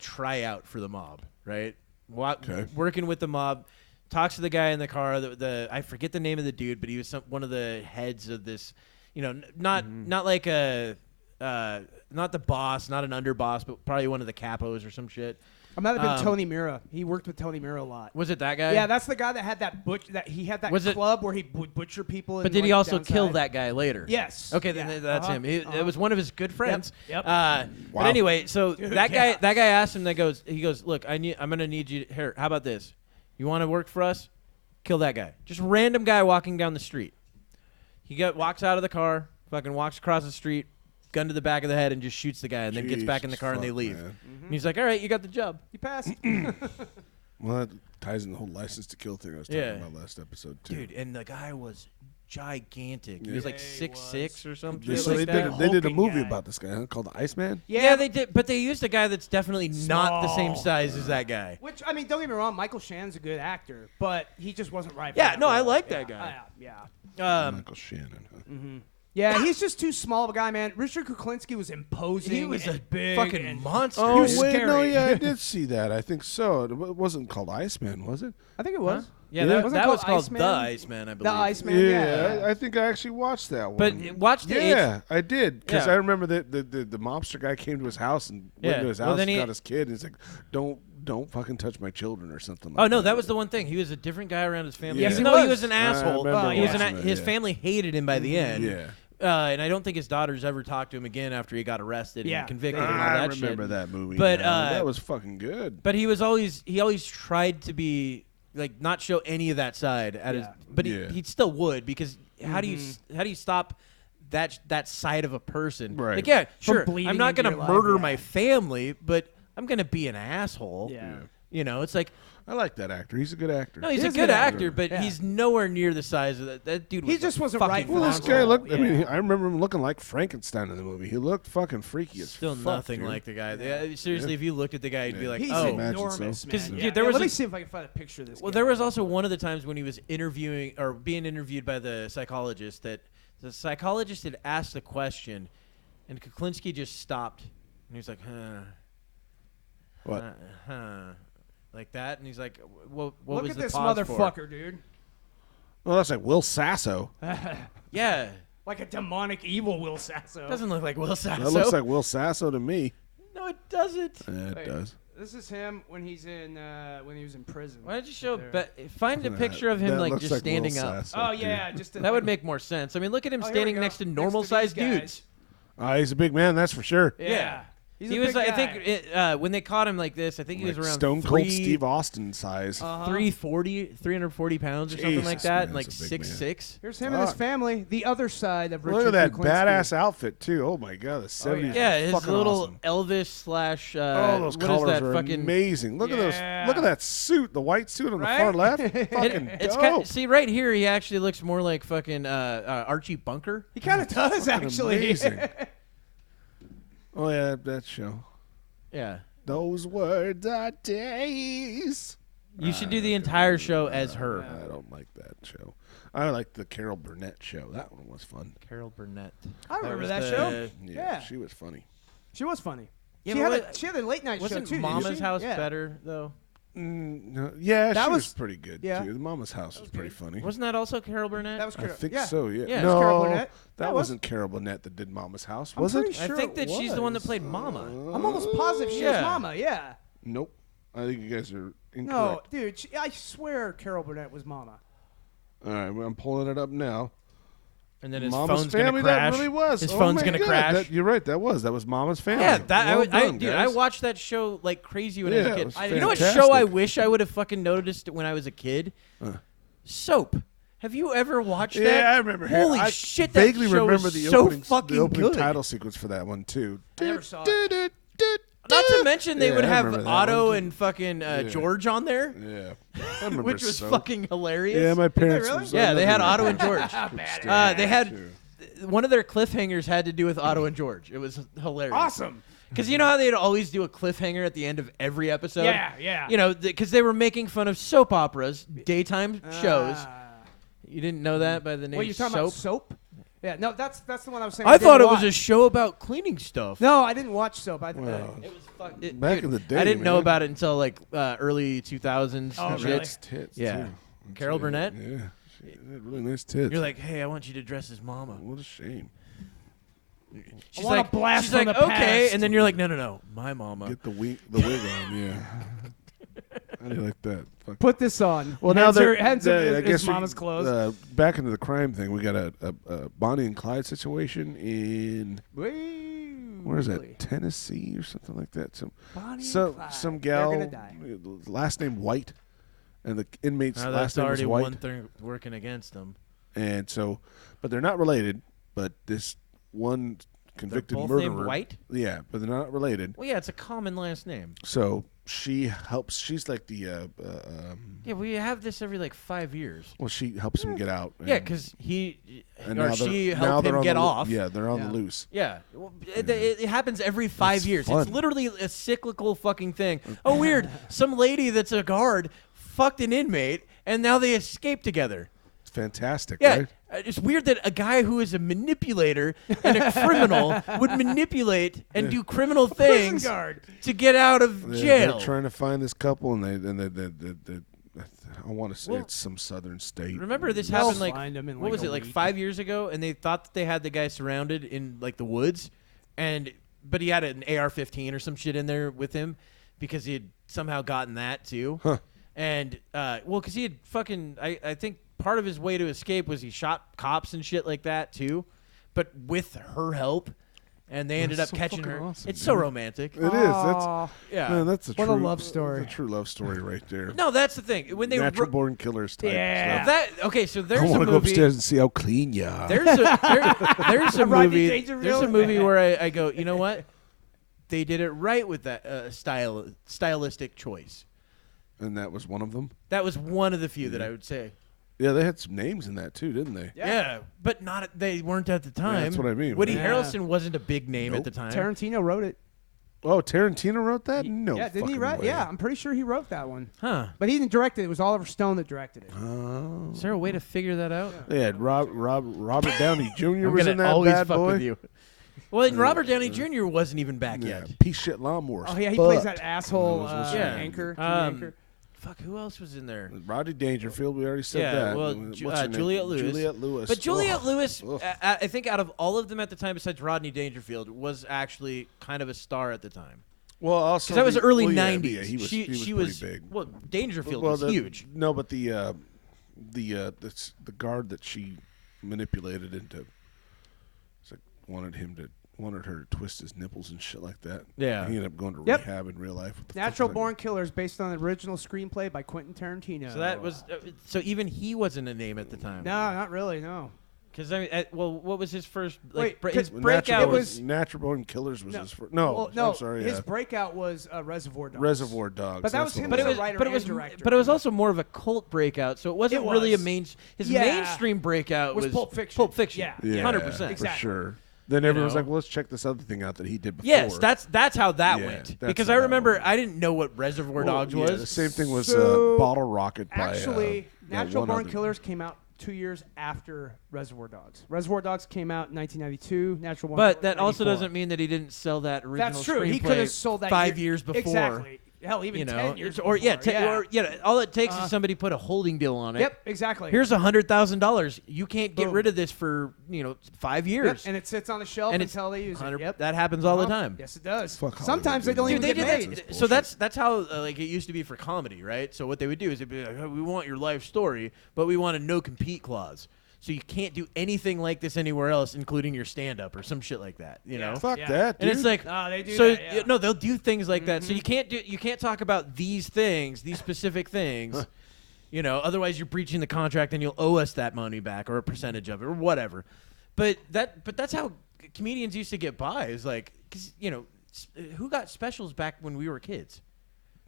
tryout for the mob, right? Okay. Working with the mob, talks to the guy in the car. The I forget the name of the dude, but he was one of the heads of this. Not like a not the boss, not an underboss, but probably one of the capos or some shit. I might have been Tony Mira. He worked with Tony Mira a lot. Was it that guy? Yeah, that's the guy that had that he had that Was it- club where he would butcher people. But and, did he like, also kill downside. that guy later? Yes. Okay, then that's him. It was one of his good friends. Yep. But Wow. anyway, so Dude, that yeah. guy asked him. He goes, look, I'm gonna need you. Here, how about this? You want to work for us? Kill that guy. Just random guy walking down the street. He walks out of the car, fucking walks across the street, gun to the back of the head, and just shoots the guy, and then gets back in the Jesus car and they fuck, leave. man. And he's like, all right, you got the job. He passed. Well, that ties in the whole license to kill thing I was talking about last episode too. Dude, and the guy was gigantic. He Yeah. was like Yeah, he 6'6" or something. Yeah, so like they that. did a Hulking movie guy. about this guy called The Iceman. Yeah, they did, but they used a guy that's definitely not the same Small. size as that guy. Which, I mean, don't get me wrong, Michael Shannon's a good actor, but he just wasn't right for Yeah, that no, I role. like that guy. Yeah. Michael Shannon. Huh? Yeah, he's just too small of a guy, man. Richard Kuklinski was imposing. He was and a big fucking and monster. Oh, was wait, no, scary. yeah, I did see that. I think so. It wasn't called Iceman, was it? I think it was. Yeah, Yeah. that, Wasn't it that was called called Iceman? The Iceman, I believe. The Iceman, yeah. I think I actually watched that one. But watch the yeah, I did because Yeah. I remember that the mobster guy came to his house and went Yeah. to his Well, house then and he- got his kid. And he's like, "Don't fucking touch my children" or something. Oh like no, that was the one thing. He was a different guy around his family. Yes, Even he though he was. was an I asshole, remember he was watching that, his yeah. family hated him by the end. Yeah, And I don't think his daughters ever talked to him again after he got arrested Yeah. and convicted and all I that remember shit. that movie. But, now. That was fucking good. But he always tried to be like not show any of that side at his, Yeah. but Yeah. he still would because how do you stop that side of a person? Right. Like, yeah, From sure, bleeding I'm not into gonna your life, murder yeah. my family, but I'm gonna be an asshole. Yeah. You know, it's like I like that actor. He's a good actor. no, he's He a is a good good actor, actor. but Yeah. he's nowhere near the size of that. That dude was He just a wasn't fucking right for Well, this Phenomenal. guy looked. I mean, Yeah. I remember him looking like Frankenstein in the movie. He looked fucking freaky as Still fuck, nothing dude. like the guy. Yeah, seriously, if you looked at the guy, you'd be like, He's oh. Imagine enormous, so. man. 'Cause, Yeah. dude, there was let a- me see if I can find a picture of this. Well, guy. there was also one of the times when he was interviewing or being interviewed by the psychologist that the psychologist had asked a question, and Kuklinski just stopped, and he was like, What? like that, and he's like, what Look was at the this pause for? motherfucker, dude. Well, that's like Will Sasso. Yeah, Like a demonic evil Will Sasso. doesn't look like Will Sasso. That looks like Will Sasso to me. No, it doesn't. Yeah, it Wait. does. This is him when he was in prison. Why don't you show? There. Find a picture of him That like looks just like standing Will up. Sasso, Oh dude. yeah, just That would make more sense. I mean, look at him Oh, here we standing go. next to Next normal-sized these guys. dudes. He's a big man, that's for sure. Yeah. He's He a was, big I guy. think, when they caught him like this, I think he was Like around Stone Cold Steve Austin size. 340 pounds or something like Jesus, that, man, like that's a big man. 6'6". Here's him and his Fuck. family. The other side of Richard Look at that Kuklinski. badass outfit too. Oh my god, the 70s. Yeah, were his fucking little awesome. Elvis slash. Oh, those what is colors that are fucking? amazing. Look at those. Yeah. Look at that suit, the white suit on Right? the far left. It- Fucking it's dope. kind see right here. He actually looks more like fucking Archie Bunker. He kind of does Fucking actually. amazing. Oh yeah, that show. Yeah, Those words are days. you should do the entire show as her. I don't like that show. I like the Carol Burnett show. That one was fun. Carol Burnett. I remember was that the- show. Yeah, Yeah. she was funny. She was funny. Yeah, she, but had what- she had a late night show Wasn't too. didn't Mama's she? House Yeah. better though? No, yeah, That she was was- pretty good yeah. too. The Mama's House was pretty funny. Wasn't that also Carol Burnett? That was I Carol. think yeah. so. Yeah. Yeah, it no, was Carol Burnett. that Yeah, it was. wasn't Carol Burnett that did Mama's House, I'm was pretty it? sure I think it that she's the one that was. played Mama. I'm almost positive she Yeah. was Mama. Yeah. Nope. I think you guys are incorrect. No, dude. I swear Carol Burnett was Mama. All right, well, I'm pulling it up now. And then his Mama's phone's Family, gonna crash. that really was. His Oh phone's my gonna God, crash. That, you're right. That was Mama's Family. Yeah, that Well I done, dude, guys. I watched that show like crazy when I was Yeah, a it kid. was You know what show I fantastic. wish I would have fucking noticed when I was a kid? Soap. Have you ever watched that? Yeah, I remember. Holy I shit, that vaguely show remember is the so opening, fucking the opening good. title sequence for that one too. I never saw it. Not to mention they Yeah, would I have remember that Otto one, too. and fucking George on there, Yeah, I remember which was Soap. fucking hilarious. Yeah, my parents. really? was Yeah, they had another Otto and George. Badass. They had one of their cliffhangers had to do with Otto and George. It was hilarious. Awesome. Because you know how they'd always do a cliffhanger at the end of every episode? Yeah, yeah. You know, because they were making fun of soap operas, daytime shows. You didn't know that by the name What, you're talking Soap? about Soap? Yeah, no, that's the one I was saying. I thought it didn't was a watch. show about cleaning stuff. No, I didn't watch Soap. It was Back in the day, I didn't know man. about it until like early 2000s. Oh, and shit. really? Nice tits. Yeah. too. Carol Burnett? Yeah, she had really nice tits. You're like, hey, I want you to dress as Mama. What a shame. She's wanna like, blast she's from like, the okay, past. and then you're like, no, my Mama. Get the wig on. Yeah. How do you like that? Fuck. Put this on. Well, now they're. hence I guess his mama's clothes. Back into the crime thing. We got a Bonnie and Clyde situation in where is that? Tennessee or something like that. Some some gal, They're gonna die. last name White, and the inmate's Now last that's name is already White. one thing working against them. And so, but they're not related. But this one convicted both murderer, named White? yeah, but they're not related. Well, yeah, it's a common last name. So she helps. She's like the. Yeah, we have this every like 5 years. Well, she helps him get out. Yeah, and- because he and or now they're- she now helped they're him on get the off. Yeah, they're on Yeah. the loose. Yeah, well, it happens every 5 It's years. fun. It's literally a cyclical fucking thing. Oh, weird. Some lady that's a guard fucked an inmate, and now they escape together. It's fantastic, Yeah, right? It's weird that a guy who is a manipulator and a criminal would manipulate and do criminal things guard. to get out of jail. They're trying to find this couple, and they I want to say it's some southern state. Remember this They'll happened find him in, what was a it, like week. 5 years ago? And they thought that they had the guy surrounded in like the woods, but he had an AR-15 or some shit in there with him because he had somehow gotten that too. Huh. And because he had fucking, I think part of his way to escape was he shot cops and shit like that too, but with her help. And they ended up so catching fucking her. awesome, It's so dude. romantic. It is. Aw. Yeah. Man, that's a What a true love story. That's a true love story right there. No, that's the thing. When they Natural born killers type Yeah. stuff. so I there's a want to go movie. upstairs and see how clean you are. There's a Rodney movie. Dangerfield? There's a movie where I go, you know what? They did it right with that stylistic choice. And that was one of them. That was one of the few that I would say. Yeah, they had some names in that too, didn't they? Yeah, but they weren't at the time. that's what I mean. Woody Yeah. Harrelson wasn't a big name Nope. at the time. Tarantino wrote it. Oh, Tarantino wrote that? No. Yeah, didn't he fucking write? way. Yeah, I'm pretty sure he wrote that one. Huh? But he didn't direct it. It was Oliver Stone that directed it. Oh. Is there a way to figure that out? They had Robert Downey Jr. I'm was gonna in that always bad fuck boy. with you. Well, and Robert Downey Jr. wasn't even back Yeah, yet. piece of shit lawnmowers. Oh yeah, he Fuck. plays that asshole Yeah. anchor. TV Um, anchor. Fuck, who else was in there? Rodney Dangerfield, we already said Yeah, that. well, What's Ju- her name? Juliette Lewis. Juliette Lewis. But Juliette Ugh. Lewis, Ugh. I think out of all of them at the time, besides Rodney Dangerfield, was actually kind of a star at the time. Well, also Because that was early well, yeah, '90s. Yeah, he was, she he was pretty big. Well, Dangerfield Well, was huge. No, but the guard that she manipulated into, it's like wanted her to twist his nipples and shit like that. Yeah. He ended up going to Yep. rehab in real life. What the fuck Natural is that? Born Killers, based on the original screenplay by Quentin Tarantino. So that was so even he wasn't a name at the time. No, not really. No. Because I mean, what was his first Wait, his Well, breakout? it was- Natural Born Killers was No. his first. No, Well, no. I'm sorry. His breakout was Reservoir Dogs. Reservoir Dogs. But that that's was what him but as it a was writer but it and was director. but it was also more of a cult breakout. So it wasn't It really a was. his Yeah. mainstream breakout Was Pulp Fiction. Pulp Fiction. Yeah. Yeah, 100%. for Exactly. sure. Then everyone was know? like, "Well, let's check this other thing out that he did before." Yes, that's how that Yeah, went. that's Because how I that remember went. I didn't know what Reservoir Dogs Yeah, was. the same thing was So, Bottle Rocket by Actually, Natural one Born other- Killers came out 2 years after Reservoir Dogs. Reservoir Dogs came out in 1992. Natural Born But Killers that also 94. doesn't mean that he didn't sell that original That's true. He screenplay could have sold that 5 years before. Exactly. Hell, even You know, 10 years or yeah, before. all it takes is somebody put a holding deal on it. Yep, exactly. Here's $100,000. You can't get Boom. rid of this for 5 years. Yep, and it sits on the shelf And it's until they use it. 100 Yep. That happens all the Uh-huh. time. Yes, it does. Fuck Sometimes they Hollywood, don't dude. Dude, even they get did made. that. So that's how it used to be for comedy, right? So what they would do is they'd be like, oh, we want your life story, but we want a no compete clause. So you can't do anything like this anywhere else, including your stand up or some shit like that. You know. Fuck Yeah. that, dude. And it's like, No, they do so that, yeah. no, they'll do things like that. So you can't talk about these things, these specific things, otherwise you're breaching the contract and you'll owe us that money back or a percentage of it or whatever. But that's how comedians used to get by. Is like, because who got specials back when we were kids?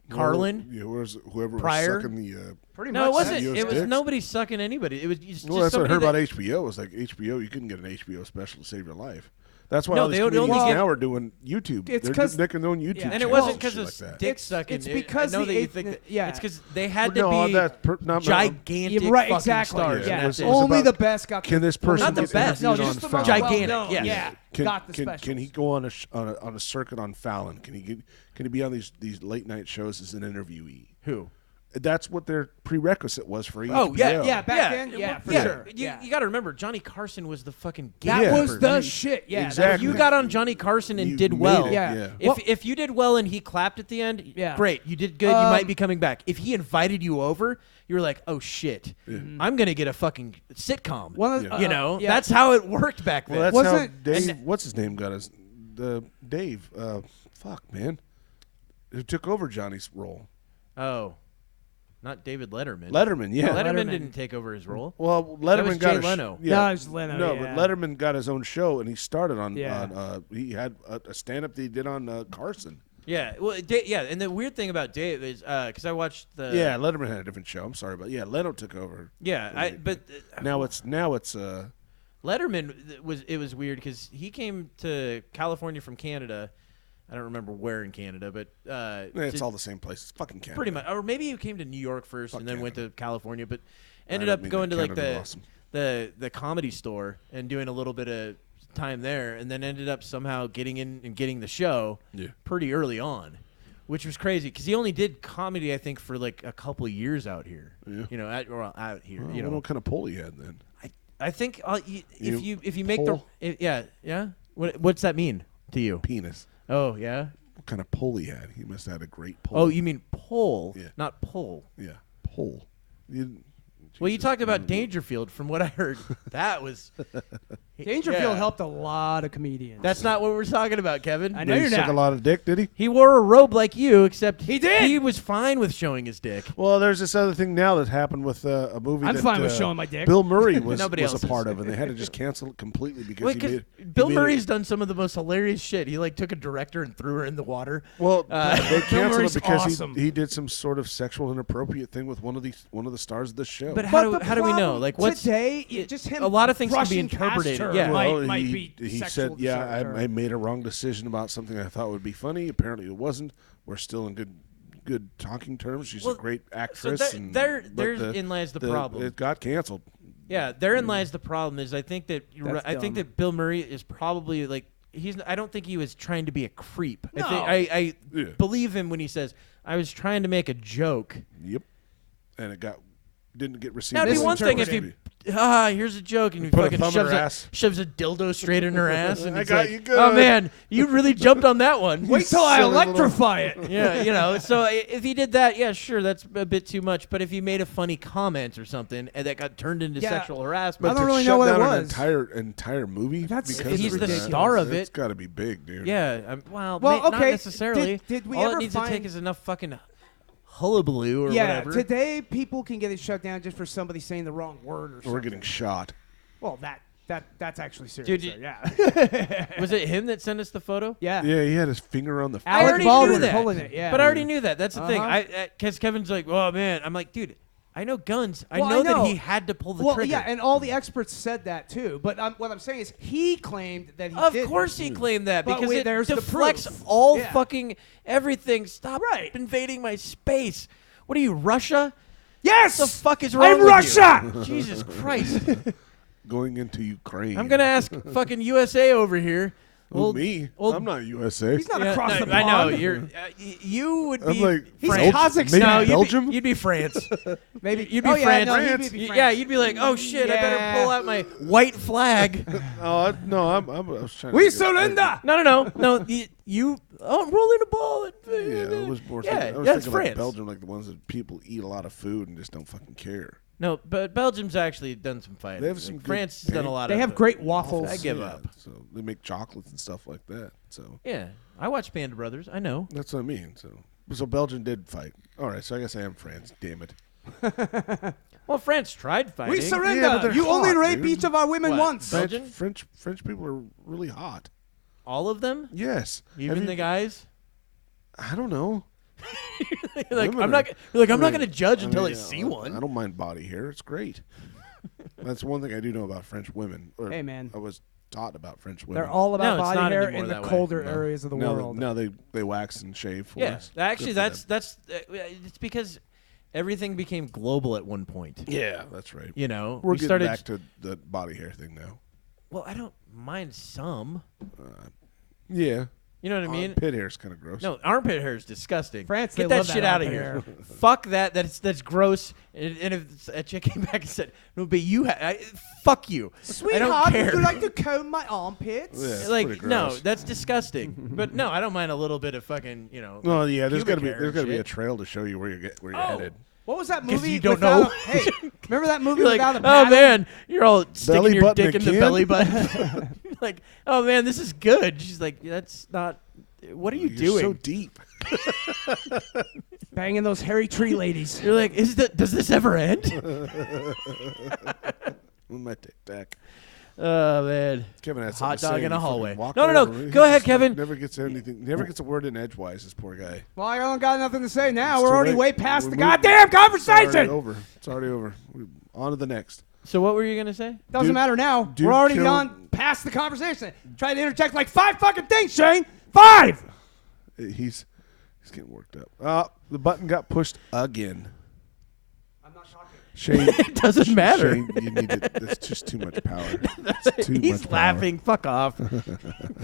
Carlin. Yeah, whoever Pryor? was sucking the. Pretty No, much. it wasn't. CEO's It was dicks. nobody sucking anybody. It was just Well, that's what I somebody heard that- about HBO. It was like HBO, you couldn't get an HBO special to save your life. That's why No, all these they would comedians only get- now are doing YouTube. It's They're 'cause- making their own YouTube Yeah. And it channels wasn't and because shit of like that. dick It's- sucking. it's because I know the that you eighth- think that, yeah. It's because they had No, to that's be not- gigantic Yeah, right, fucking exactly. stars. Yeah, and it was- that's it. it was Only about- the best got Can this person Not the get best. interviewed No, on just the Fallon? most Gigantic, well-known. yes. Yeah, Can, got the can, specials. can he go on a circuit on Fallon? Can he be on these late night shows as an interviewee? Who? That's what their prerequisite was for HBO. Oh yeah, Yeah, back then, yeah, for sure. You, Yeah. you got to remember, Johnny Carson was the fucking That Yeah. was the shit. Yeah, Exactly. If you got on Johnny Carson and You did made well, it, Yeah. If if you did well and he clapped at the end, Yeah. great, you did good. You might be coming back. If he invited you over, you were like, oh shit, I'm gonna get a fucking sitcom. One of Yeah. yeah. That's how it worked back then. Well, that's Was how it- Dave. and- What's his name got his? Dave. Fuck man, who took over Johnny's role? Oh, not David Letterman. Letterman. Yeah. No, Letterman Letterman. didn't take over his role. Well, That Letterman was got Jay a Leno. Yeah. No, it was Leno, No, yeah. but Letterman got his own show, and he started on. Yeah. He had a stand-up that he did on Carson. Yeah, well, and the weird thing about Dave is because I watched the Yeah, Letterman had a different show. I'm sorry, but yeah, Leno took over. yeah, but Now it's Letterman was weird because he came to California from Canada. I don't remember where in Canada, but it's all the same place. It's fucking Canada. pretty much. Or maybe he came to New York first and then went to California, but ended don't up mean going that to like Canada's the awesome. the Comedy Store and doing a little bit of time there, and then ended up somehow getting in and getting the show pretty early on, which was crazy because he only did comedy, I think, for like a couple of years out here. Yeah. You know, out here. Well, you know, what kind of pull he had then? I think if you make pull? Yeah. What's that mean to you? Penis. Oh yeah. What kind of pull he had? He must have had a great pull. Oh, you mean pull, not pull. Yeah, pull. Well, you talked about Dangerfield. From what I heard, that was Dangerfield helped a lot of comedians. That's not what we're talking about, Kevin. I know Did you're he suck not. a lot of dick, did he? He wore a robe like you, except he did. He was fine with showing his dick. Well, there's this other thing now that happened with a movie. I'm that, fine with showing my dick. Bill Murray was Nobody else a part is. of, and they had to just cancel it completely because Bill he Murray's done some of the most hilarious shit. He like took a director and threw her in the water. Well, they canceled Murray's it because awesome. he did some sort of sexual inappropriate thing with one of the stars of the show. But But how the do we know? problem Like what's today? Just him. a lot of things can be brushing past interpreted. her Yeah. might be he sexual said, "Yeah, assault or- I made a wrong decision about something I thought would be funny. Apparently, it wasn't. We're still in good talking terms. She's a great actress." So therein lies the problem. It got canceled. Yeah, therein lies the problem. Is I think that That's I think dumb. that Bill Murray is probably like I don't think he was trying to be a creep. No. I believe him when he says I was trying to make a joke. Yep, and it didn't get received. Now it'd be one thing if you here's a joke and you Put a fucking thumb in her ass. shoves a dildo straight in her ass and I it's got like, you good. oh man, you really jumped on that one. Wait till I silly little- electrify it. Yeah, you know. So if he did that, yeah, sure, that's a bit too much. But if he made a funny comment or something and that got turned into Yeah. sexual harassment, But I don't to really shut know what it down was. an entire movie. That's- because he's of the that, star of It's it. got to be big, dude. yeah, Well, not okay, necessarily. did we All ever it needs to take find- is enough fucking hullabaloo or Yeah, whatever. today people can get it shut down just for somebody saying the wrong word or something. We're getting shot. Well, that's actually serious. Dude, yeah. Was it him that sent us the photo? Yeah. Yeah, he had his finger on the. I Alec already Baldwin knew that. pulling it, yeah. But I already knew that. That's the thing. Uh-huh. Because Kevin's like, oh man, I'm like, dude, I know guns. I Well, know I know. that he had to pull the Well, trigger. yeah, and all the experts said that too. But what I'm saying is, he claimed that he Of did. course he claimed that But because wait, it there's the deflects proof. all Yeah. fucking everything. Stop invading my space. What are you, Russia? Yes. What the fuck is wrong I'm with Russia. you? Jesus Christ. Going into Ukraine. I'm going to ask fucking USA over here. Well, me? old- I'm not USA. He's not Yeah, across no, the I pond. know. You would I'm be like He's France. Kazakhstan. Maybe No, Belgium. You'd be France. Maybe You'd be oh, yeah, France. no, France. You'd be France. Yeah, you'd be like, oh shit, I better Yeah. pull out my white flag. Oh no, I was trying. We to surrender. No. I'm rolling a ball. Yeah, I was more. Yeah, I was that's thinking France. like Belgium, like the ones that people eat a lot of food and just don't fucking care. No, but Belgium's actually done some fighting. They have some good France has done a lot They of. have great waffles. I give Yeah, up. So they make chocolates and stuff like that. So Yeah, I watch Band of Brothers. I know. that's what I mean. So Belgium did fight. All right, so I guess I am France. Damn it. Well, France tried fighting. We Yeah, surrender. but they're You only hot, rape dude. each of our women What? once. Belgium? French people are really hot. All of them, Yes. even the guys. I don't know. like Women I'm not. are- You're like I'm not I mean, going to judge until I mean, see one. I don't mind body hair. It's great. That's one thing I do know about French women. Or Hey, man. I was taught about French women. They're all No, about it's body not hair anymore in the that way. colder No. areas of the now world. Now they wax and shave for Yeah, us. actually, Good for that's it's because everything became global at one point. them. Yeah, that's right. You know, We're we getting started. back to the body hair thing now. Well, I don't mind some. Yeah. You know what I mean? Pit hair's kind of gross. No, armpit hair is disgusting. France, Get they that love shit that out of armpit here. hair. Fuck that. That's gross. And if a chick came back and said, "No, but you, fuck you." Sweetheart, I don't care. would you like to comb my armpits? Yeah, it's like pretty no, gross. that's disgusting. But no, I don't mind a little bit of fucking, Well, yeah, there's pubic got to be hair there's and got to be a shit. trail to show you where you're Oh. headed. What was that 'Cause movie? you don't without know. Hey, remember that movie You're like, without a oh paddle? man, you're all sticking Belly your button dick in the again? belly button. Like, oh man, this is good. She's like, that's not. What are you You're doing? so deep. Banging those hairy tree ladies. You're like, does this ever end? With my tic tac. Oh man. Kevin has Hot something to dog say. in a He fucking hallway. walked No. over. He Go ahead, just Kevin. Never gets anything. Never gets a word in edgewise. This poor guy. Well, I don't got nothing to say now. It's We're too already late. way past We're the moving. goddamn It's already conversation. over. It's already over. On to the next. So what were you gonna say? Doesn't Dude- matter now. dude We're already killed- on past the conversation. Trying to interject like 5 fucking things, Shane. 5. He's getting worked up. The button got pushed again. I'm not talking. Shane, It doesn't matter. Shane, you need it. That's just too much power. That's too He's much laughing. Fuck off.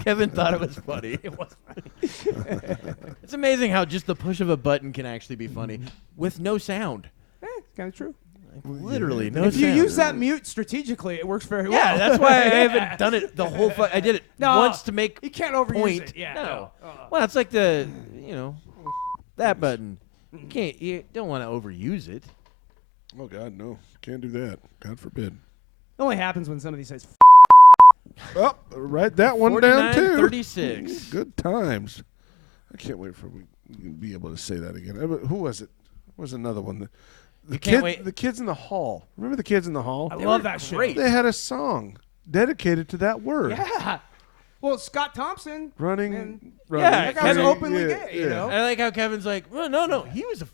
Kevin thought it was funny. It wasn't funny. It's amazing how just the push of a button can actually be funny with no sound. It's kind of true. Literally, no If you sound. use that mute strategically, it works very well. Yeah, that's why I haven't done it the whole. I did it No, once to make You can't overuse point. it. Yeah. No. Well, it's like the that button. You don't want to overuse it. Oh God, no! Can't do that. God forbid. It only happens when somebody says. Oh, write that one down too. 36. Good times. I can't wait for we can be able to say that again. Who was it? What was another one? The can't wait. The kids in the hall. Remember the kids in the hall? I love that shit. great. They had a song dedicated to that word. Yeah. Well, Scott Thompson. Running. And running Yeah, that guy was Kevin- openly gay, you know? I like how Kevin's like, well, no, he was a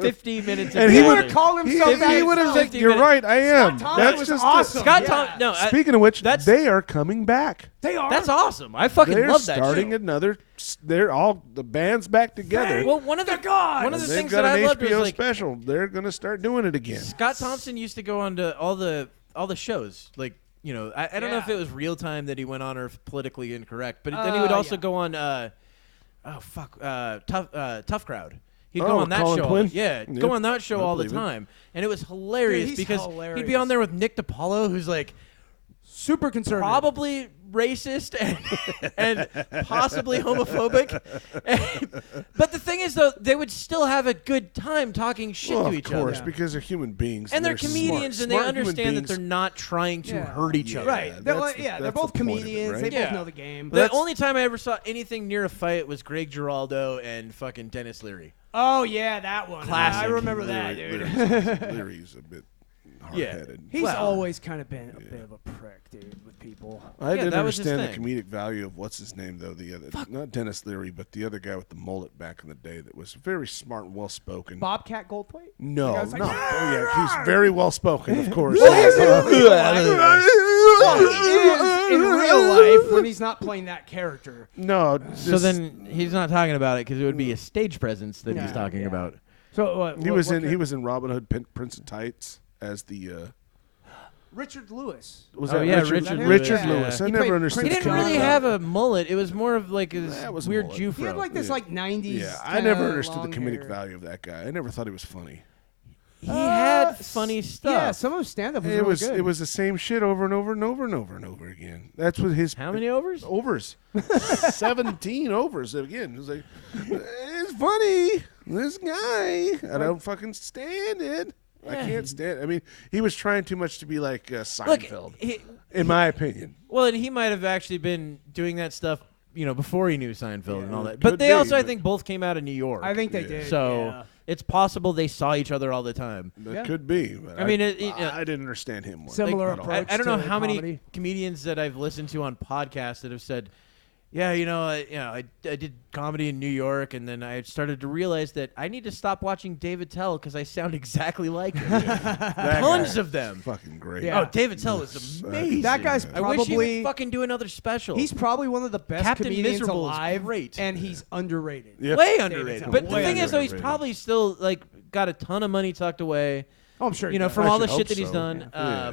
15 minutes. And He he would would have called himself that. He would have said, 50 "You're minutes. right, I am." Scott Thompson That's was just awesome. Scott Yeah. Thompson. No, Speaking of which, that's- they are coming back. They are. that's awesome. I fucking They're love that starting show. another. They're all the band's back together. Well, one of the God. one of the They've things got that I an loved was HBO like special. They're gonna start doing it again. Scott Thompson used to go on to all the shows. Like, I don't know if Yeah. it was real time that he went on or if politically incorrect, but then he would also yeah. go on Tough Crowd. He'd go on that Colin show. Quinn? Yeah, Yep, go on that show I all the believe it. time. And it was hilarious Dude, he's because he'd be hilarious. on there with Nick DiPaolo, who's like super conservative. probably racist and possibly homophobic. But the thing is, though, they would still have a good time talking shit Well, to of each course, other. because they're human beings And they're smart. comedians, and they Smart human understand that beings. they're not trying to Yeah. hurt each other. Right. They're that's they're the both point of it, comedians. right? They both Yeah. know the game. The only time I ever saw anything near a fight was Greg Giraldo and fucking Dennis Leary. Oh, yeah, that one. Classic. I remember that, dude. Leary's a bit Yeah. hard-headed. He's Well- always kind of been a bit of a prick, dude, with people. I Yeah, didn't that was his understand the thing. comedic value of what's his name though. The other, not Dennis Leary, but the other guy with the mullet back in the day that was very smart and well spoken. Bobcat Goldthwait? No, The guy's like, no. Oh yeah, he's very well spoken, of course. Well, he is in real in real life when he's not playing that character. No, So then he's not talking about it because it would be a stage presence that he's Yeah, talking yeah. about. So he was in Robin Hood, Prince of Tights as the. Richard Lewis. Was Oh, that yeah, Richard Richard Lewis? Lewis, I He never played understood. He Prince the didn't really comedic have value. a mullet. It was more of like his That was a weird mullet. Jufro. He had like this Yeah. like 90s. Yeah, I kinda never understood the long comedic hair. value of that guy. I never thought he was funny. He had funny stuff. Yeah, some of his stand-up was really good. It was the same shit over and over and over and over and over again. That's what his How many overs? overs. 17 overs again. It was like, it's funny. This guy. I don't fucking stand it. I can't stand it. I mean, he was trying too much to be like Seinfeld, in my opinion. Well, and he might have actually been doing that stuff, before he knew Seinfeld and all that. could But they be, also, I but- think, both came out of New York. I think they Yeah. did. So yeah. it's possible they saw each other all the time. That Yeah. could be. But I mean, I didn't understand him more. Similar at all. approach. I don't know to how many comedy. comedians that I've listened to on podcasts that have said, "Yeah, I did comedy in New York, and then I started to realize that I need to stop watching David Tell because I sound exactly like him." That Tons guy, of them. fucking great. Yeah. Oh, David Tell was amazing. That guy's I wish he would probably fucking do another special. he's probably one of the best Captain comedians Miserable is alive, great. and he's underrated. Yeah. way David underrated. Tell. But the Way thing is, though, he's underrated. probably still got a ton of money tucked away. Oh, I'm sure. he does. From I all the should shit hope that he's so. done. Yeah.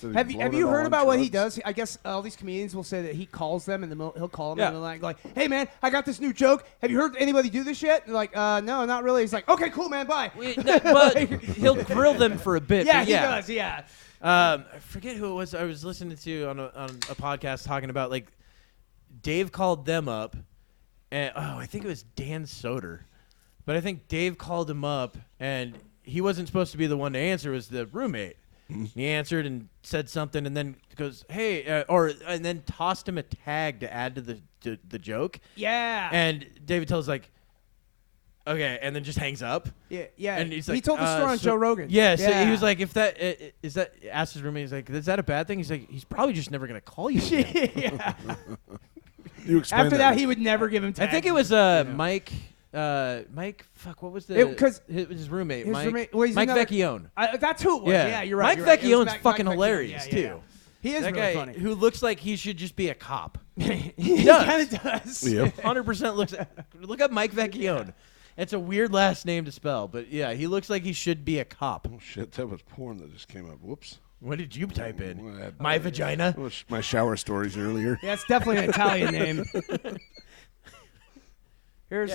So they Have blown you it heard all about on what he drugs. does? I guess all these comedians will say that he calls them and then he'll call them Yeah. and they're like, "Hey man, I got this new joke. Have you heard anybody do this yet?" And they're like, "No, not really." He's like, "Okay, cool, man, bye." But he'll grill them for a bit. Yeah, but he does. Yeah. I forget who it was I was listening to on a podcast talking about, like, Dave called them up, and I think it was Dan Soder, but I think Dave called him up, and he wasn't supposed to be the one to answer. It was the roommate. He answered and said something, and then goes, "Hey," and then tossed him a tag to add to the joke. Yeah. And David Tell's like, "Okay," and then just hangs up. Yeah. And he's he like, told the story on so- Joe Rogan. Yeah, so he was like, if that is that, asked his roommate, he's like, "Is that a bad thing?" He's like, "He's probably just never gonna call you again." yeah. You explain After that, he would never give him I tags. think it was Mike. Mike, fuck, what was It- 'cause his roommate? his Mike. roommate- well, he's Mike another- Vecchione. That's who it was. Yeah, you're right. Mike you're right. It was Vecchione's Mike fucking Vecchione. hilarious Yeah, yeah, too. He is That really guy funny. who looks like he should just be a cop. he does. kind of does. Yep. 100% looks. Look up Mike Vecchione. It's a weird last name to spell, but yeah, he looks like he should be a cop. Oh shit, that was porn that just came up. Whoops. What did you type in? Well, My vagina? My shower stories earlier. Yeah, it's definitely an Italian name. Here's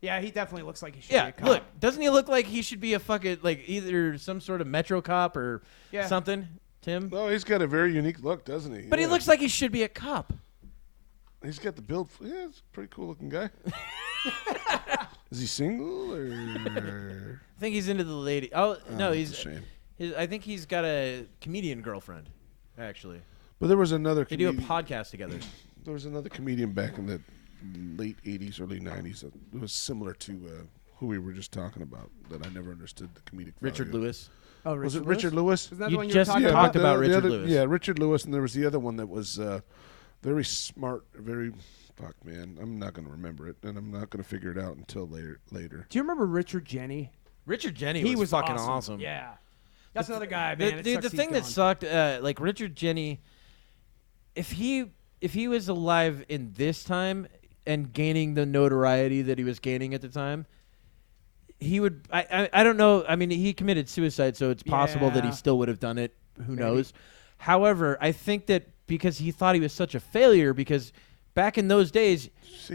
yeah, he definitely looks like he should be a cop. Look, doesn't he look like he should be a fucking either some sort of Metro cop or something? Tim? Oh, he's got a very unique look, doesn't he? But he looks like he should be a cop. He's got the build. Yeah, he's a pretty cool looking guy. Is he single or? I think he's into the lady. Oh no, that's he's. a shame. I think he's got a comedian girlfriend, actually. But there was another. They do a podcast together. There was another comedian back in the late '80s, early '90s that was similar to who we were just talking about. That I never understood the comedic. Richard value. Lewis. Oh, Was it Richard Lewis? Isn't that the You one just you were talking talked about? about Richard other, Lewis. Yeah, Richard Lewis, and there was the other one that was very smart, very. Fuck, man, I'm not going to remember it, and I'm not going to figure it out until later. Do you remember Richard Jenny? Richard Jenny He was fucking awesome. Yeah. That's another guy, man. The thing that sucked, like Richard Jenny, if he was alive in this time and gaining the notoriety that he was gaining at the time, he would. I don't know. I mean, he committed suicide, so it's possible that he still would have done it. Who knows? However, I think that because he thought he was such a failure, because back in those days,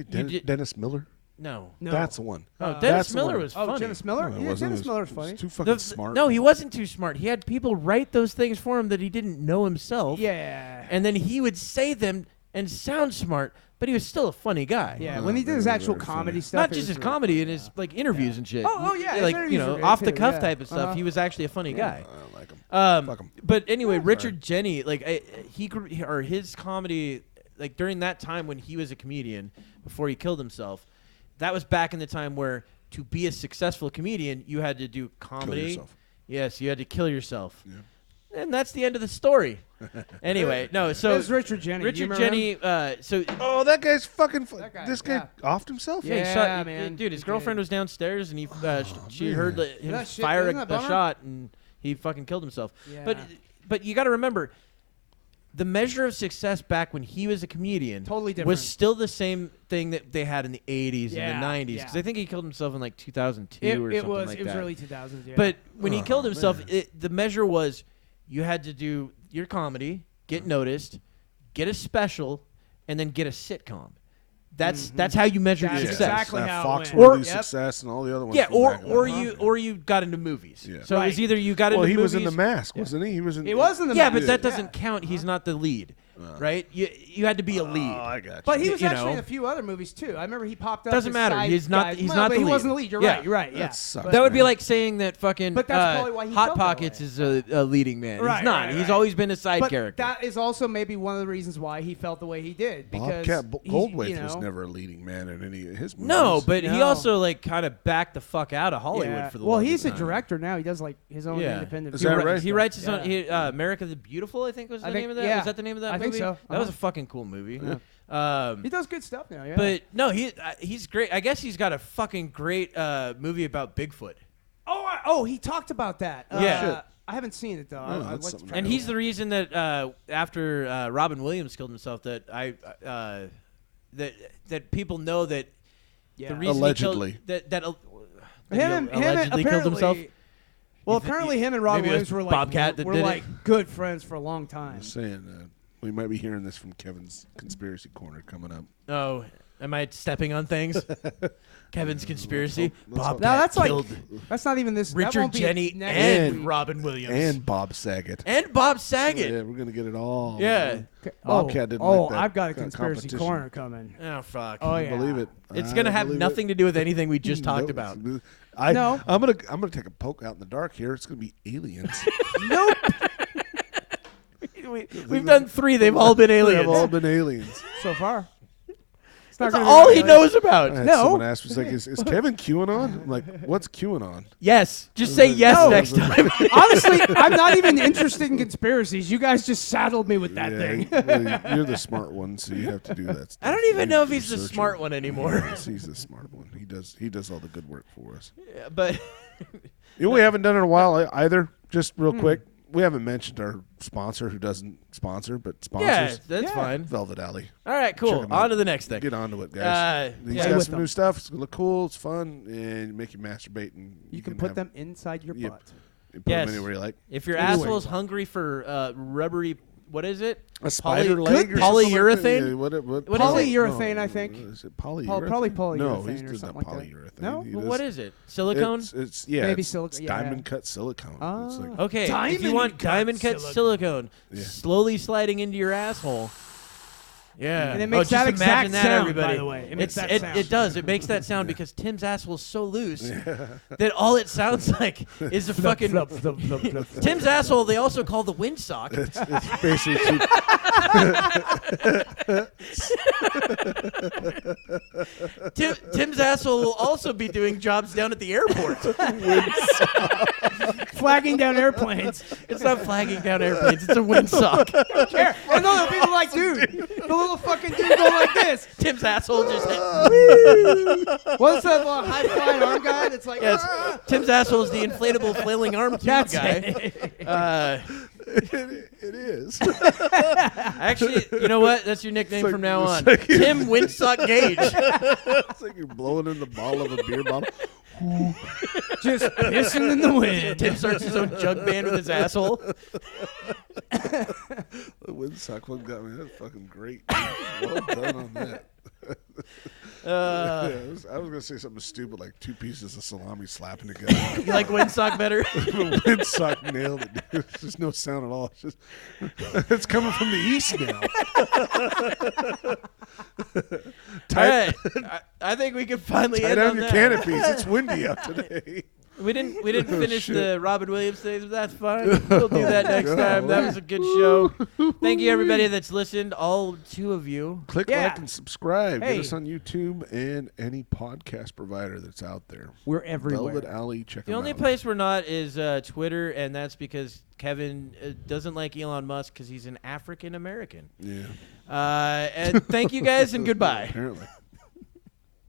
Did you say Dennis Miller? no. That's the one. Oh, That's Dennis the Miller one. was funny. Oh, Dennis Miller? No, it Yeah, wasn't. Dennis Miller's funny. Too fucking smart. No, he wasn't too smart. He had people write those things for him that he didn't know himself. Yeah. And then he would say them and sound smart, but he was still a funny guy. Yeah, Oh, when he did his very, actual very comedy funny. stuff. Not it just was his really comedy funny, and his like interviews and shit. Oh, yeah, his like interviews were great, off the too, cuff yeah. type of stuff. He was actually a funny guy. I like him. Fuck him. But anyway, Richard Jenny, like his comedy, like during that time when he was a comedian before he killed himself, that was back in the time where to be a successful comedian, you had to do comedy. Kill yourself. Yes, you had to kill yourself. Yeah. And that's the end of the story. Anyway, no, so It was Richard Jenny. Do you Richard remember Jenny, him? so Oh, that guy's fucking. That guy, This guy offed himself. yeah, he Yeah, shot, man, dude. His he girlfriend did. was downstairs, and she man. heard him That shit- fire isn't that a a bummer? shot, and he fucking killed himself. Yeah. But you got to remember, the measure of success back when he was a comedian Totally different. was still the same thing that they had in the 80s Yeah, and the 90s. yeah. Because I think he killed himself in like 2002 It, or it something was like it was that. early 2000s. Yeah. But when he Oh, killed himself, man. the measure was you had to do your comedy, get noticed, get a special, and then get a sitcom. That's how you measure That's success. exactly how it Fox went. Worthy Yep. Success and all the other ones. Yeah, from or back in or the day. you got into movies. Yeah. So it was Right. either you got Well, into he movies. was in The Mask, wasn't he? He was in. He was in the Yeah, Mask. but that Yeah. doesn't count. He's not the lead, right? You had to be a lead. Oh, I got you. But he was you actually know. in a few other movies too. I remember he popped up. Doesn't as matter. side He's not- guys. he's Well, not but the he lead. wasn't the lead. You're Yeah. right. You're right. Yeah. That sucks. But- That would be man. like saying that fucking But that's probably why he Hot felt that Pockets way. is a leading man. Right, He's not. right, He's right. always been a side But character. that is also maybe one of the reasons why he felt the way he did. Because Bobcat he's, Goldthwait you know, was never a leading man in any of his movies. No, but he No. also like kind of backed the fuck out of Hollywood yeah. for the Well, longest he's a time. director now. He does like his own Yeah. independent. Is He that wri- right? He writes his Yeah. own. America the Beautiful, I think was the I think- name of that. yeah. Was that the name of that I movie? think so. That was Uh-huh. a fucking cool movie. Yeah. He does good stuff now. Yeah. But no, he's great. I guess he's got a fucking great movie about Bigfoot. oh, he talked about that. Yeah. Shit. I haven't seen it though. Oh, I'd that's like to something try And to he's watch the reason that after Robin Williams killed himself, that that people know that it. Yeah. the reason Allegedly. he killed, that him he allegedly killed himself. Well, You thi- apparently him and Robin maybe it was Williams were like Bobcat that were did it? like good friends for a long time. I'm saying we might be hearing this from Kevin's conspiracy corner coming up. Oh, am I stepping on things? Kevin's conspiracy. let's hope- Bobcat No, that's like killed that's not even this. that Richard won't be Jenny next and week. Robin Williams And Bob Saget. and Bob Saget. Yeah, we're gonna get it all. Yeah. Okay. Bobcat didn't Oh, like that I've got a co- conspiracy competition. corner coming. Oh fuck. Oh yeah. Believe it. It's I gonna have believe nothing to do with anything we just talked No, about. No. I'm gonna take a poke out in the dark here. It's gonna be aliens. Nope. We've done 3. They've all been aliens. They've all been aliens. So far. It's That's not gonna all be he aliens. knows I about. had No. someone ask me, "Is Kevin QAnon?" I'm like, "What's QAnon?" Yes. Just say yes No. next time. Honestly, I'm not even interested in conspiracies. You guys just saddled me with that thing. well, you're the smart one, so you have to do that. I don't stuff. even You know if do he's the research smart and- one anymore. Yes, he's the smart one. He does all the good work for us. Yeah, but You know, we haven't done it in a while either. Just real quick, we haven't mentioned our sponsor who doesn't sponsor, but sponsors. Yeah, that's fine. Velvet Alley. All right, cool. Check 'em out. On to the next thing. Get on to it, guys. He's got with some them. new stuff. It's gonna look cool. It's fun, and make you masturbate. And You can put them inside your Yep. butt. put Yes. them anywhere you like. If your Anyway. asshole's hungry for rubbery, what is it? A spider Poly- leg or something like that? polyurethane? Yeah, what What is it? Polyurethane, I think. Is it polyurethane? Probably No, polyurethane he's or doing something not like that. polyurethane. No? He Well, does- what is it? Silicone? It's yeah. Maybe it's silicone, yeah. diamond cut silicone. It's like, Okay, if you Diamond want cut diamond cut silicone, Yeah. slowly sliding into your asshole. Yeah. And it makes just that exact imagine that, sound, everybody. by the way. It makes that sound. It does. It makes that sound because Tim's asshole's so loose that all it sounds like is a fucking... Tim's asshole, they also call the windsock. it's basically Tim's asshole will also be doing jobs down at the airport. Flagging down airplanes. It's not flagging down airplanes. It's a windsock. Care. I know the people like, dude, the little fucking dude going like this. Tim's asshole just... What's that little high flying arm guy that's like? Yes, Tim's asshole is the inflatable flailing arm tube That's guy. it is. Actually, you know what? That's your nickname like- from now it's on. like- Tim Windsock Gage. It's like you're blowing in the bottle of a beer bottle. Just pissing in the wind. Tim starts his own jug band with his asshole. The windsock one got me. That's fucking great. Well done on that. I was gonna say something stupid like two pieces of salami slapping together. You like Windsock better? The windsock nailed it, dude. There's just no sound at all. It's just it's coming from the east now. All right. I think we can finally Tie end down on your that. canopies. It's windy out today. We didn't finish shit. the Robin Williams thing, but that's fine. We'll do that next time. That was a good show. Thank you everybody that's listened, all 2 of you. Click Yeah. like and subscribe. Hey. Get us on YouTube and any podcast provider that's out there. We're everywhere. Velvet Alley, check The them only out. place we're not is Twitter, and that's because Kevin doesn't like Elon Musk because he's an African American. Yeah, And thank you guys, and goodbye. apparently.